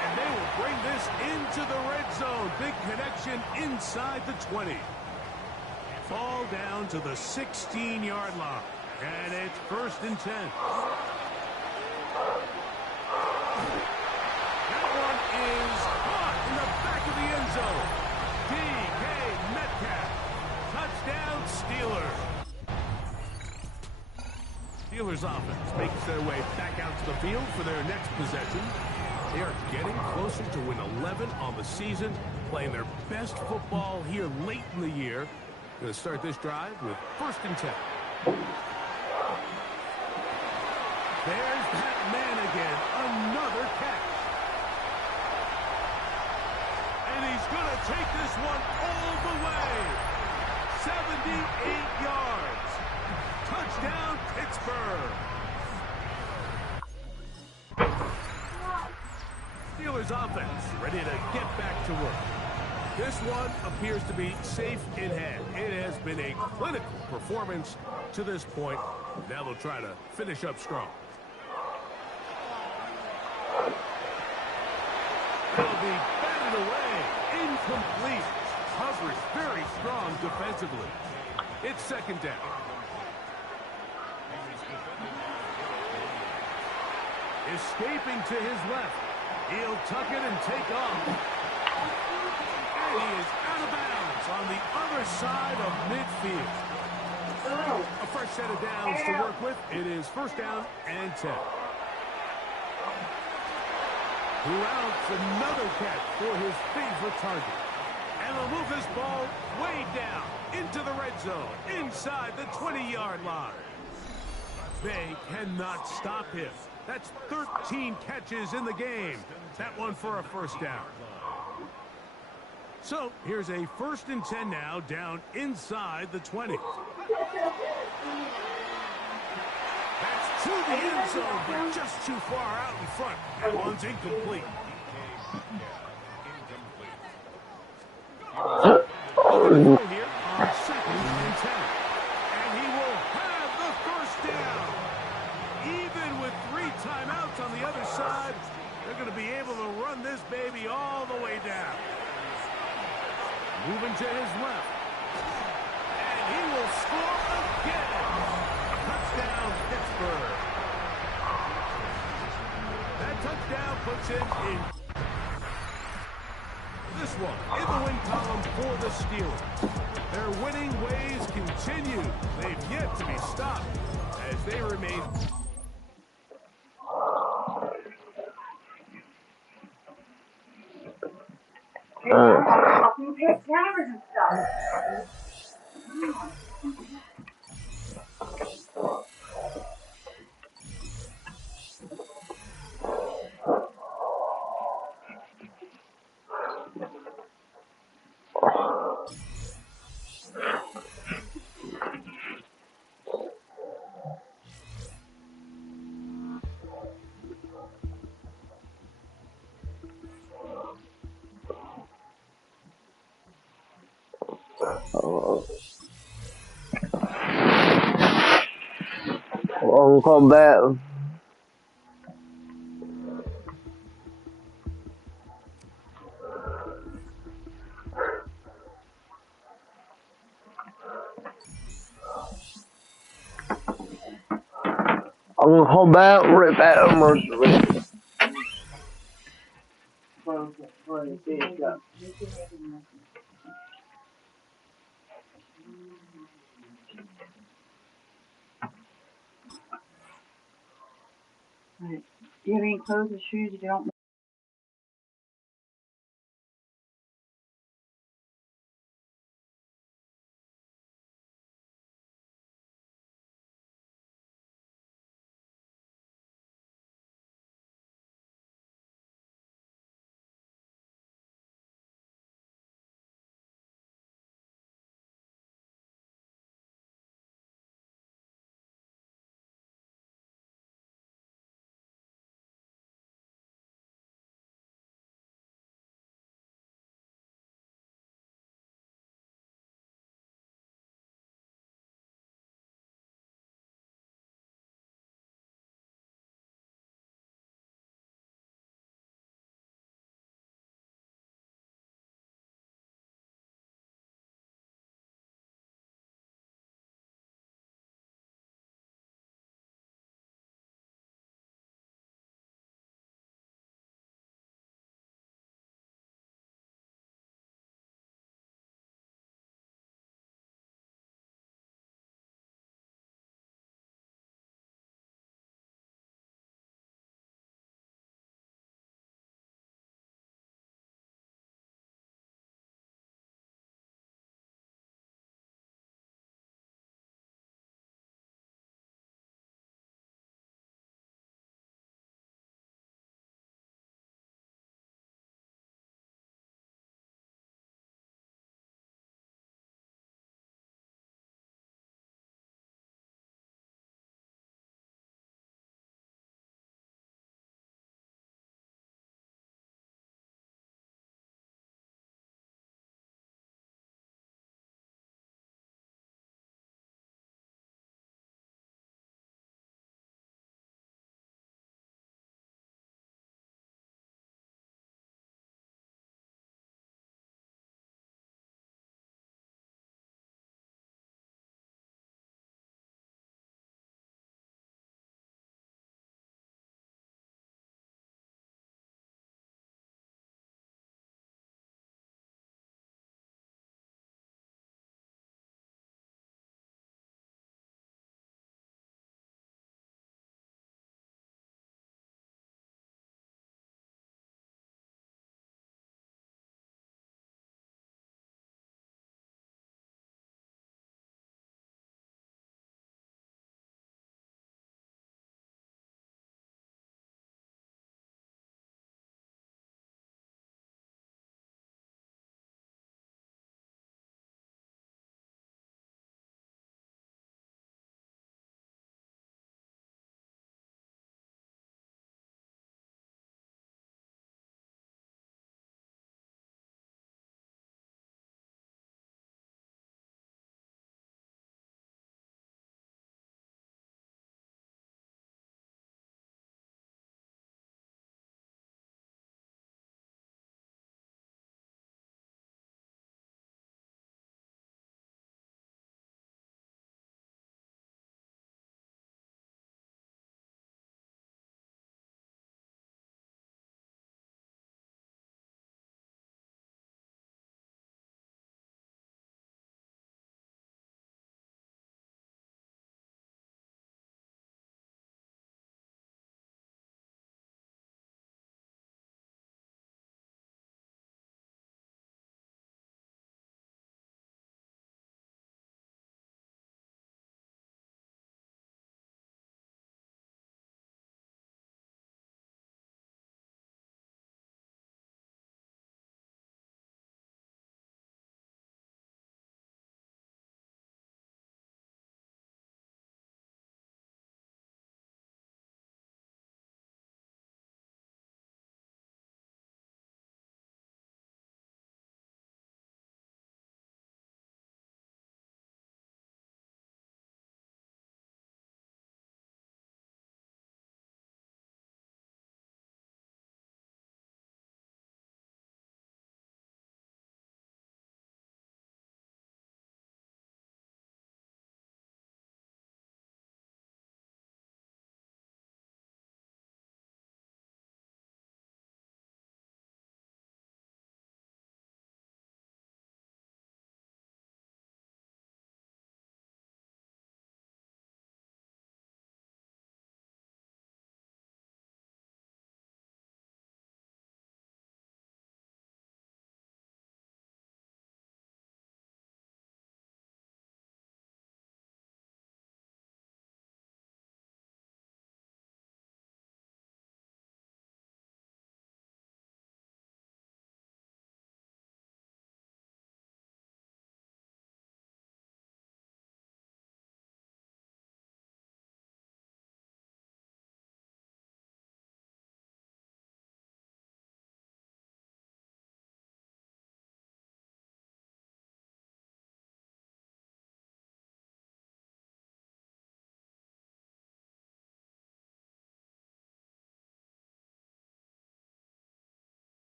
And they will bring this into the red zone. Big connection inside the 20. Fall down to the 16-yard line. And it's first and 10. That one is caught in the back of the end zone. DK Metcalf. Touchdown, Steelers. Steelers Eagles offense makes their way back out to the field for their next possession. They are getting closer to win 11 on the season, playing their best football here late in the year. Going to start this drive with 1st and 10. There's that man again. Another catch. And he's going to take this one all the way. 78 yards. Touchdown, Pittsburgh. Steelers offense ready to get back to work. This one appears to be safe in hand. It has been a clinical performance to this point. Now they'll try to finish up strong. That'll be batted away. Incomplete. Coverage very strong defensively. It's 2nd down. Escaping to his left. He'll tuck it and take off. And he is out of bounds on the other side of midfield. A fresh set of downs to work with. It is 1st down and 10. Who outs another catch for his favorite target. And they'll move this ball way down into the red zone, inside the 20-yard line. They cannot stop him. That's 13 catches in the game. That one for a 1st down. So here's a 1st and 10 now, down inside the 20. That's to the end zone, but just too far out in front. That one's incomplete. Here on 2nd and 10. And he will have the 1st down. Even with 3 timeouts on the other side, they're going to be able to run this baby all the way down. Moving to his left. And he will score again. Touchdown, Pittsburgh. That touchdown puts him in this one in the win column for the Steelers. Their winning ways continue. They've yet to be stopped as they remain. You pick cameras and stuff. I'll come back. I'm gonna come back right back. Do you have any clothes or shoes if you don't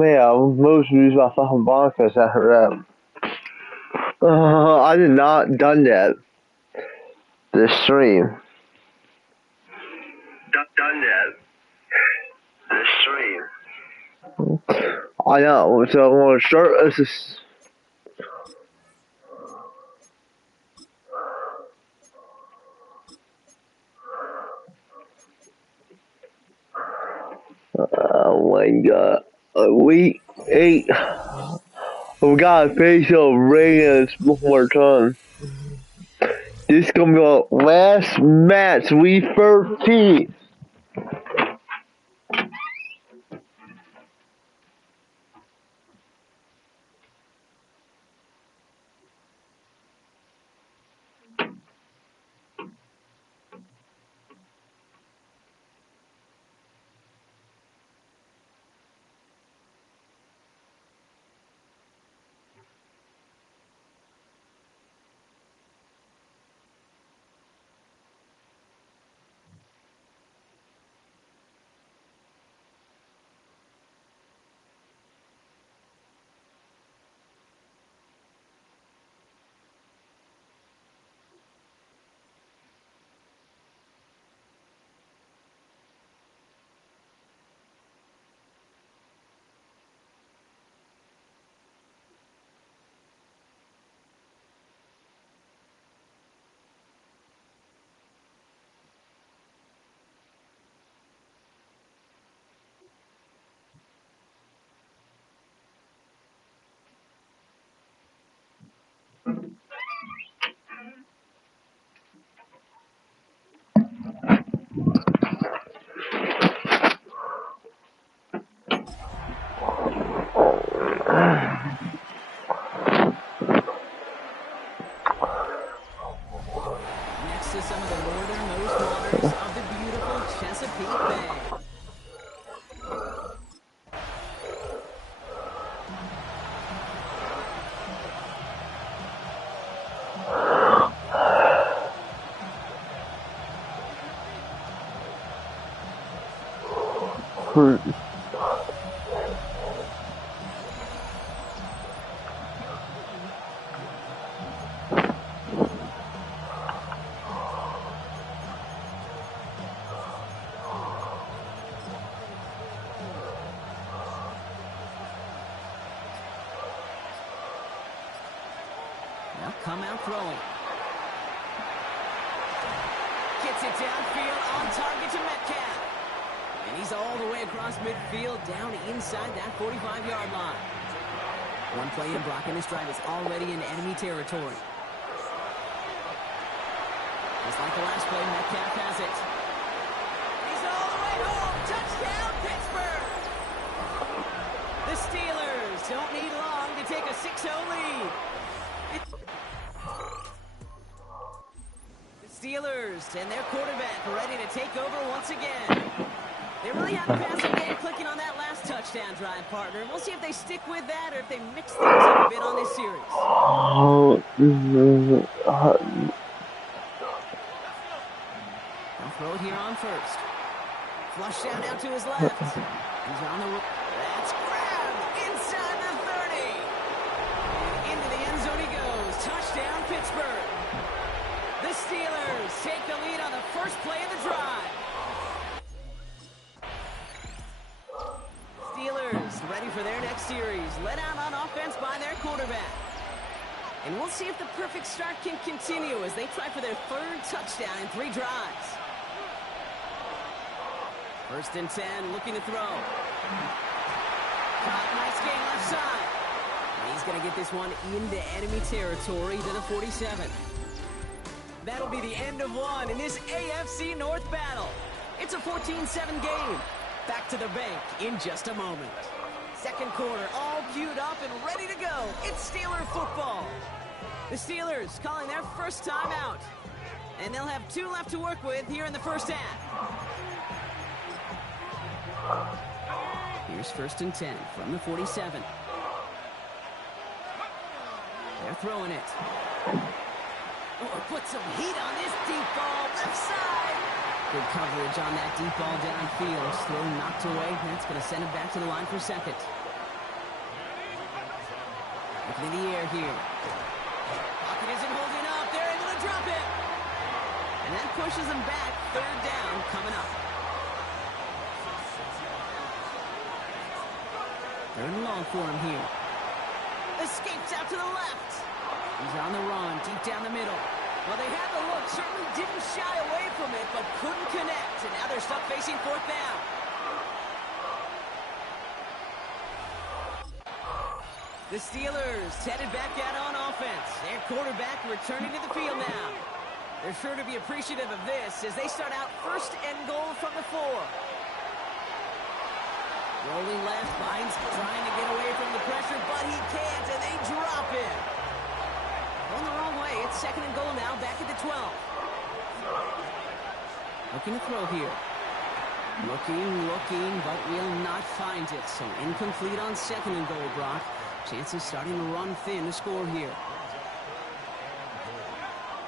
Yeah, most use my fucking Broncos after that. I did not done that. This stream. Done that. This stream. I know, so I'm gonna start this. Oh my god. Week 8. We gotta face up Ravens one more time. This is gonna be our last match, week 13. Next to some of the northernmost waters of the beautiful Chesapeake Bay. Now come out throwing. Gets it downfield on target to Metcalf. And he's all the way across midfield down inside that 45-yard line. One play in blocking this drive is already in enemy territory. Just like the last play, Metcalf has it. He's all the way home. Touchdown, Pittsburgh! The Steelers don't need long to take a 6-0 lead. The Steelers and their quarterback are ready to take over once again. They really have the passing game clicking on that last touchdown drive, partner. We'll see if they stick with that or if they mix things up a bit on this series. They'll throw it here on first. Flush down to his left. He's on the... That's grabbed inside the 30. And into the end zone he goes. Touchdown, Pittsburgh. The Steelers take the lead on the first play of the drive. Steelers ready for their next series. Let out on offense by their quarterback. And we'll see if the perfect start can continue as they try for their third touchdown in 3 drives. First and 10, looking to throw. Caught, nice game left side. And he's going to get this one into enemy territory to the 47. That'll be the end of one in this AFC North battle. It's a 14-7 game. Back to the bank in just a moment. Second quarter, all queued up and ready to go. It's Steeler football. The Steelers calling their first time out. And they'll have 2 left to work with here in the first half. Here's first and 10 from the 47. They're throwing it. Oh, put some heat on this deep ball, left side. Good coverage on that deep ball downfield. Throw knocked away. That's going to send it back to the line for second. Looking in the air here. Pocket isn't holding up. They're able to drop it. And that pushes them back. Third down coming up. Third and long for him here. Escapes out to the left. He's on the run, deep down the middle. Well, they had the look. Certainly didn't shy away from it, but couldn't connect. And now they're stuck facing fourth down. The Steelers headed back out on offense. Their quarterback returning to the field now. They're sure to be appreciative of this as they start out first and goal from the 4. Rolling left, finds trying to get away from the pressure, but he can't, and they drop it. Going the wrong way. It's second and goal now, back at the 12. Looking to throw here. Looking, but will not find it. So incomplete on second and goal, Brock. Chances starting to run thin to score here.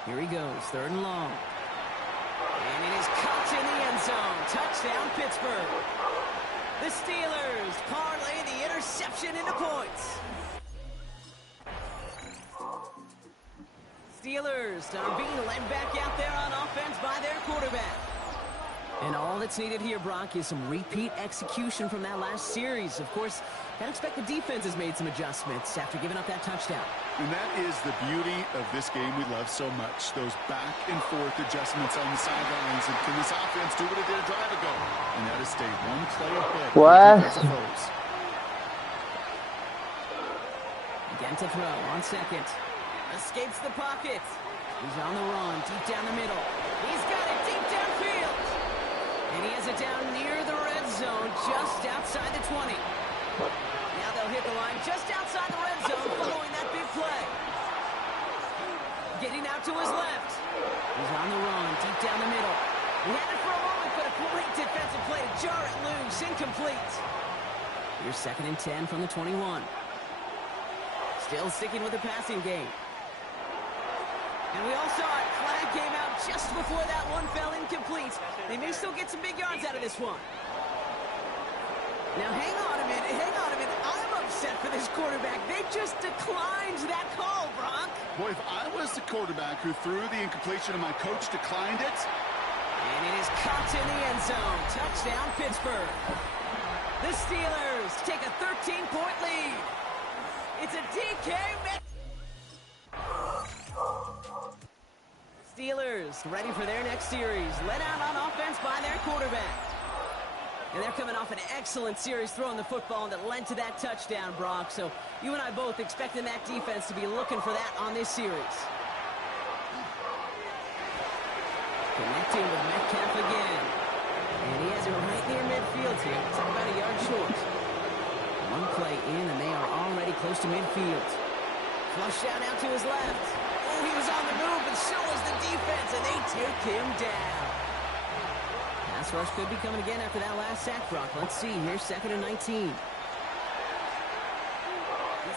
Here he goes, third and long. And it is caught in the end zone. Touchdown, Pittsburgh. The Steelers parlay the interception into points. Steelers are being led back out there on offense by their quarterback. And all that's needed here, Brock, is some repeat execution from that last series. Of course, I'd expect the defense has made some adjustments after giving up that touchdown. And that is the beauty of this game we love so much. Those back and forth adjustments on the sidelines. And can this offense do what it did a drive ago? And that is stay one play ahead. What? Again to throw on second. Escapes the pocket. He's on the run, deep down the middle. He's got it deep downfield. And he has it down near the red zone, just outside the 20. Now they'll hit the line just outside the red zone following that big play. Getting out to his left. He's on the run, deep down the middle. He had it for a moment, but a great defensive play to jar it loose, incomplete. Here's second and 10 from the 21. Still sticking with the passing game. And we all saw it. Flag came out just before that one fell incomplete. They may still get some big yards out of this one. Now, hang on a minute. I'm upset for this quarterback. They just declined that call, Brock. Boy, if I was the quarterback who threw the incompletion and my coach declined it. And it is caught in the end zone. Touchdown, Pittsburgh. The Steelers take a 13-point lead. It's a DK. Steelers ready for their next series. Led out on offense by their quarterback. And they're coming off an excellent series throwing the football that led to that touchdown, Brock. So you and I both expecting that defense to be looking for that on this series. Connecting with Metcalf again. And he has it right near midfield here. It's about a yard short. One play in, and they are already close to midfield. Flush out to his left. Oh, he was on the move, but so was the defense, and they take him down. Pass rush could be coming again after that last sack, Brock. Let's see. Here's second and 19. He's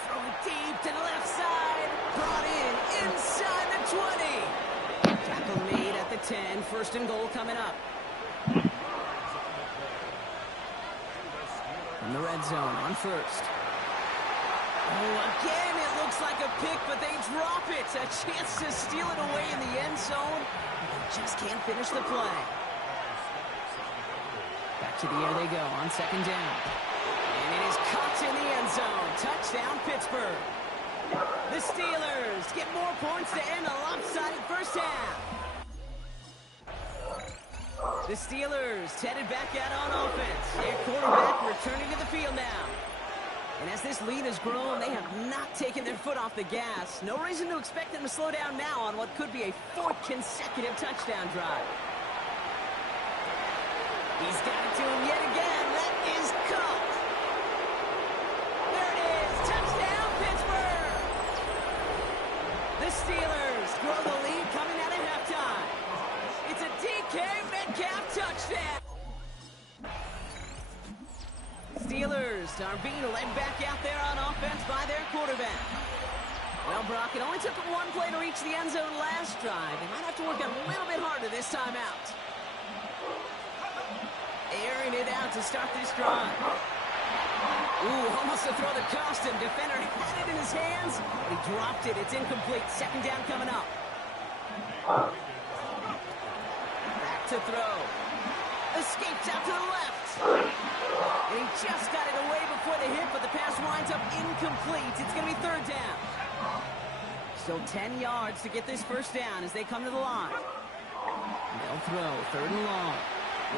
throwing deep to the left side. Brought in inside the 20. Tackle made at the 10. First and goal coming up. From the red zone on first. Oh, again, it looks like a pick, but they drop it. A chance to steal it away in the end zone. They just can't finish the play. Back to the air they go on second down. And it is caught in the end zone. Touchdown, Pittsburgh. The Steelers get more points to end a lopsided first half. The Steelers headed back out on offense. Their quarterback returning to the field now. And as this lead has grown, they have not taken their foot off the gas. No reason to expect them to slow down now on what could be a fourth consecutive touchdown drive. He's got it to him yet again. That is caught. There it is. Touchdown, Pittsburgh. The Steelers grow the lead coming out of halftime. It's a DK Metcalf touchdown. Steelers are being led back out there on offense by their quarterback. Well, Brock, it only took one play to reach the end zone last drive. They might have to work a little bit harder this time out. Airing it out to start this drive. Ooh, almost to throw that cost him. Defender had it in his hands, but he dropped it. It's incomplete. Second down coming up. Back to throw. Escapes out to the left. And he just got it away before the hit, but the pass winds up incomplete. It's going to be third down. Still 10 yards to get this first down as they come to the line. They'll throw. Third and long.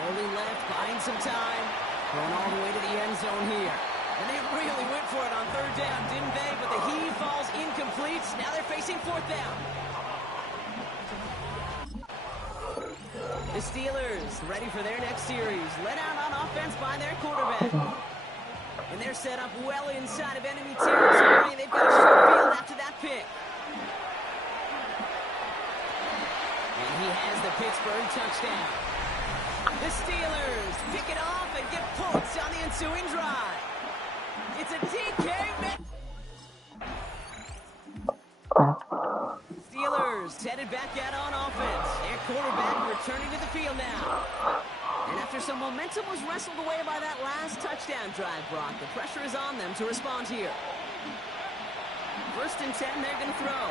Rolling left, buying some time. Going all the way to the end zone here. And they really went for it on third down, didn't they? But the heave falls incomplete. Now they're facing fourth down. The Steelers ready for their next series. Let out on offense by their quarterback. And they're set up well inside of enemy territory. They've got a short field after that pick. And he has the Pittsburgh touchdown. The Steelers pick it off and get points on the ensuing drive. It's a DK. Steelers headed back out on offense. Their quarterback returning to the field now. And after some momentum was wrestled away by that last touchdown drive, Brock, the pressure is on them to respond here. First and 10, they're going to throw.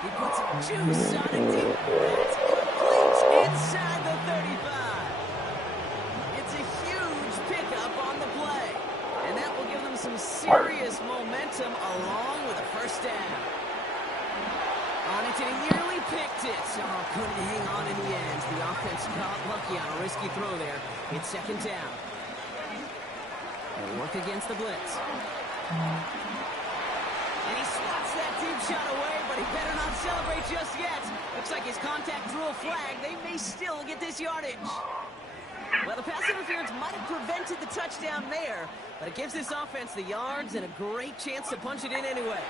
He puts some juice on it deep. It's complete inside the 35. It's a huge pickup on the play. And that will give them some serious momentum along with a first down. On it, and he nearly picked it. Oh, couldn't hang on in the end. The offense got lucky on a risky throw there. It's second down. They'll work against the blitz. And he swats that deep shot away, but he better not celebrate just yet. Looks like his contact drew a flag. They may still get this yardage. Well, the pass interference might have prevented the touchdown there, but it gives this offense the yards and a great chance to punch it in anyway.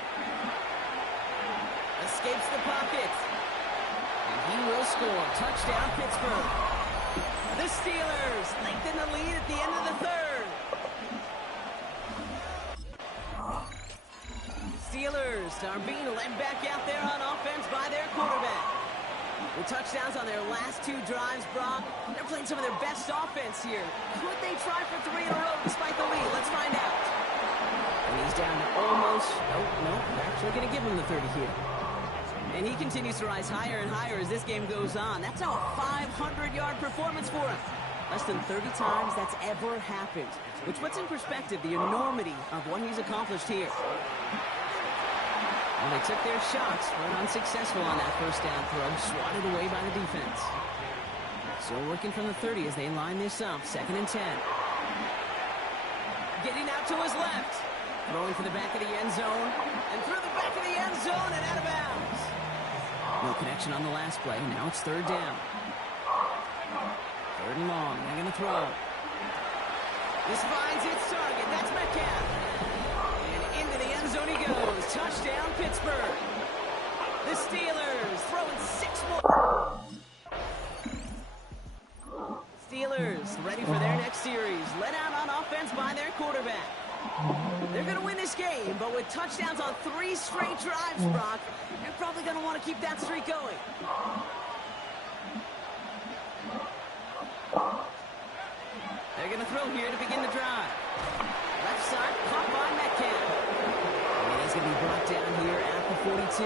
Escapes the pocket. And he will score. Touchdown, Pittsburgh. The Steelers lengthen the lead at the end of the third. Steelers are being led back out there on offense by their quarterback. With touchdowns on their last two drives, Brock, they're playing some of their best offense here. Could they try for 3 in a row despite the lead? Let's find out. And he's down to almost, nope, actually going to give him the 30 here. And he continues to rise higher and higher as this game goes on. That's now a 500-yard performance for him. Less than 30 times that's ever happened, which puts in perspective the enormity of what he's accomplished here. Well, they took their shots, but unsuccessful on that first down throw, swatted away by the defense. Still working from the 30 as they line this up, second and 10. Getting out to his left. Throwing for the back of the end zone, and through the back of the end zone and out of bounds. No connection on the last play. Now it's third down. Third and long. They're going to throw. This finds its target. That's Metcalf. And into the end zone he goes. Touchdown, Pittsburgh. The Steelers throwing 6 more. Steelers ready for their next series. Let out on offense by their quarterback. They're going to win this game, but with touchdowns on 3 straight drives, Brock, they're probably going to want to keep that streak going. They're going to throw here to begin the drive. Left side, caught by Metcalf. And he's going to be brought down here at the 42.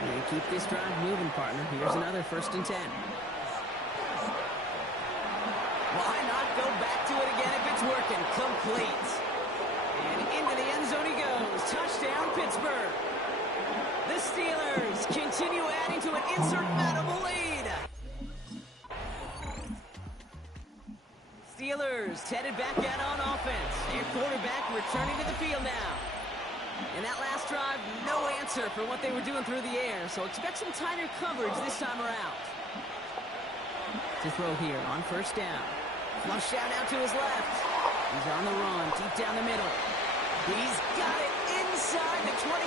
And keep this drive moving, partner. Here's another first and 10. Why not go back to it again if it's working? Complete. And into the end zone he goes. Touchdown, Pittsburgh. The Steelers continue adding to an insurmountable lead. Steelers headed back out on offense. Their quarterback returning to the field now. And that last drive, no answer for what they were doing through the air. So expect some tighter coverage this time around. To throw here on first down. Flush out to his left. He's on the run, deep down the middle. He's got it inside the 25.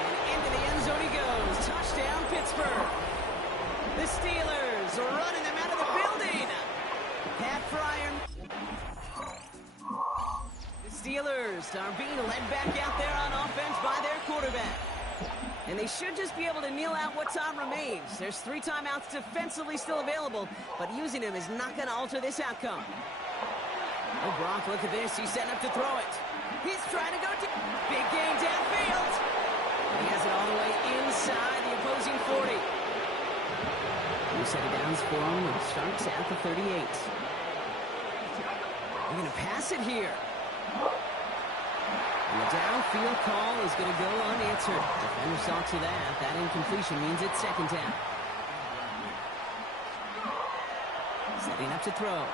And into the end zone he goes. Touchdown, Pittsburgh. The Steelers are running them out of the building. Pat Fryer. The Steelers are being led back out there on offense by their quarterback. And they should just be able to kneel out what time remains. There's 3 timeouts defensively still available, but using them is not going to alter this outcome. Oh, Brock, look at this. He's setting up to throw it. He's trying to go to big gain downfield. And he has it all the way inside the opposing 40. New set of downs for him. And Sharks at the 38. They're going to pass it here. And the downfield call is going to go unanswered. Defender saw to that. That incompletion means it's second down. Setting up to throw.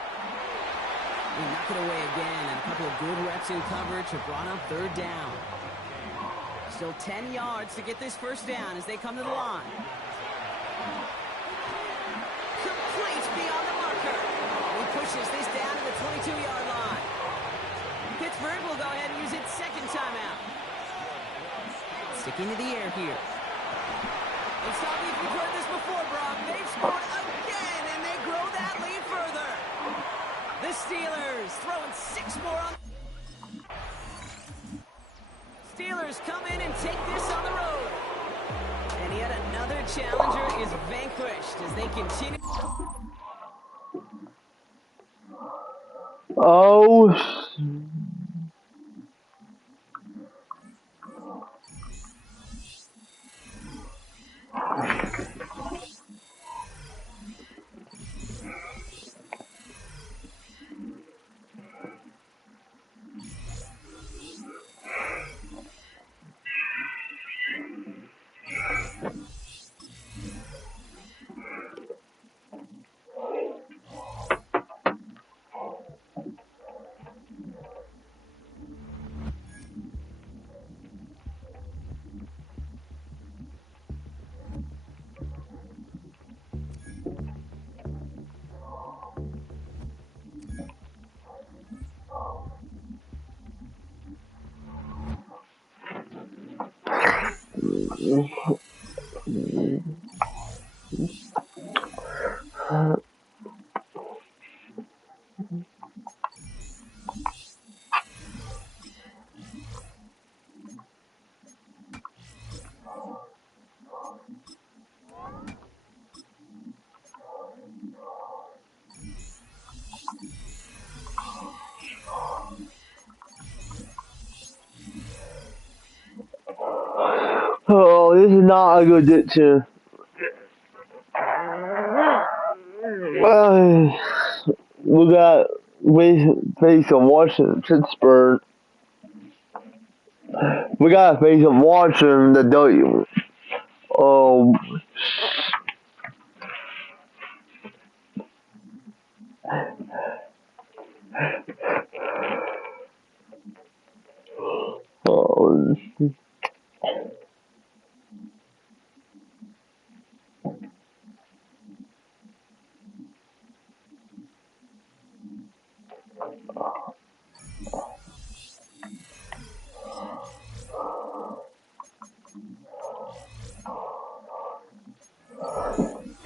They knock it away again, and a couple of good reps in coverage have brought up third down. Still 10 yards to get this first down as they come to the line. Complete beyond the marker. He pushes this down to the 22-yard line. Pittsburgh will go ahead and use its second timeout. Sticking to the air here. It's not if you've heard this before, Brock. They've scored again, and they grow that lead further. The Steelers throwing 6 more on. Steelers come in and take this on the road. And yet another challenger is vanquished as they continue. Oh. Oh, this is not a good ditcher. We got face on Washington, Pittsburgh. We got face on Washington the W. Oh.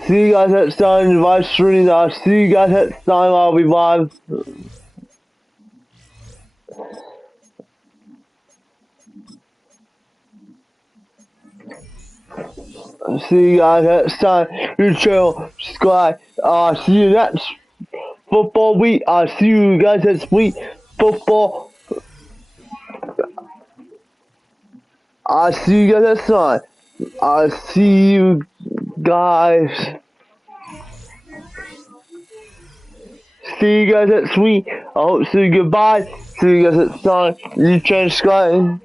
See you guys next time. Live streaming. I'll see you guys next time. I'll be live. See you guys next time. Your channel, subscribe. See you next football week. I'll see you guys next week. Football. I'll see you guys next time. I'll see you guys. See you guys next week. I hope to see you goodbye. See you guys next time. You can subscribe.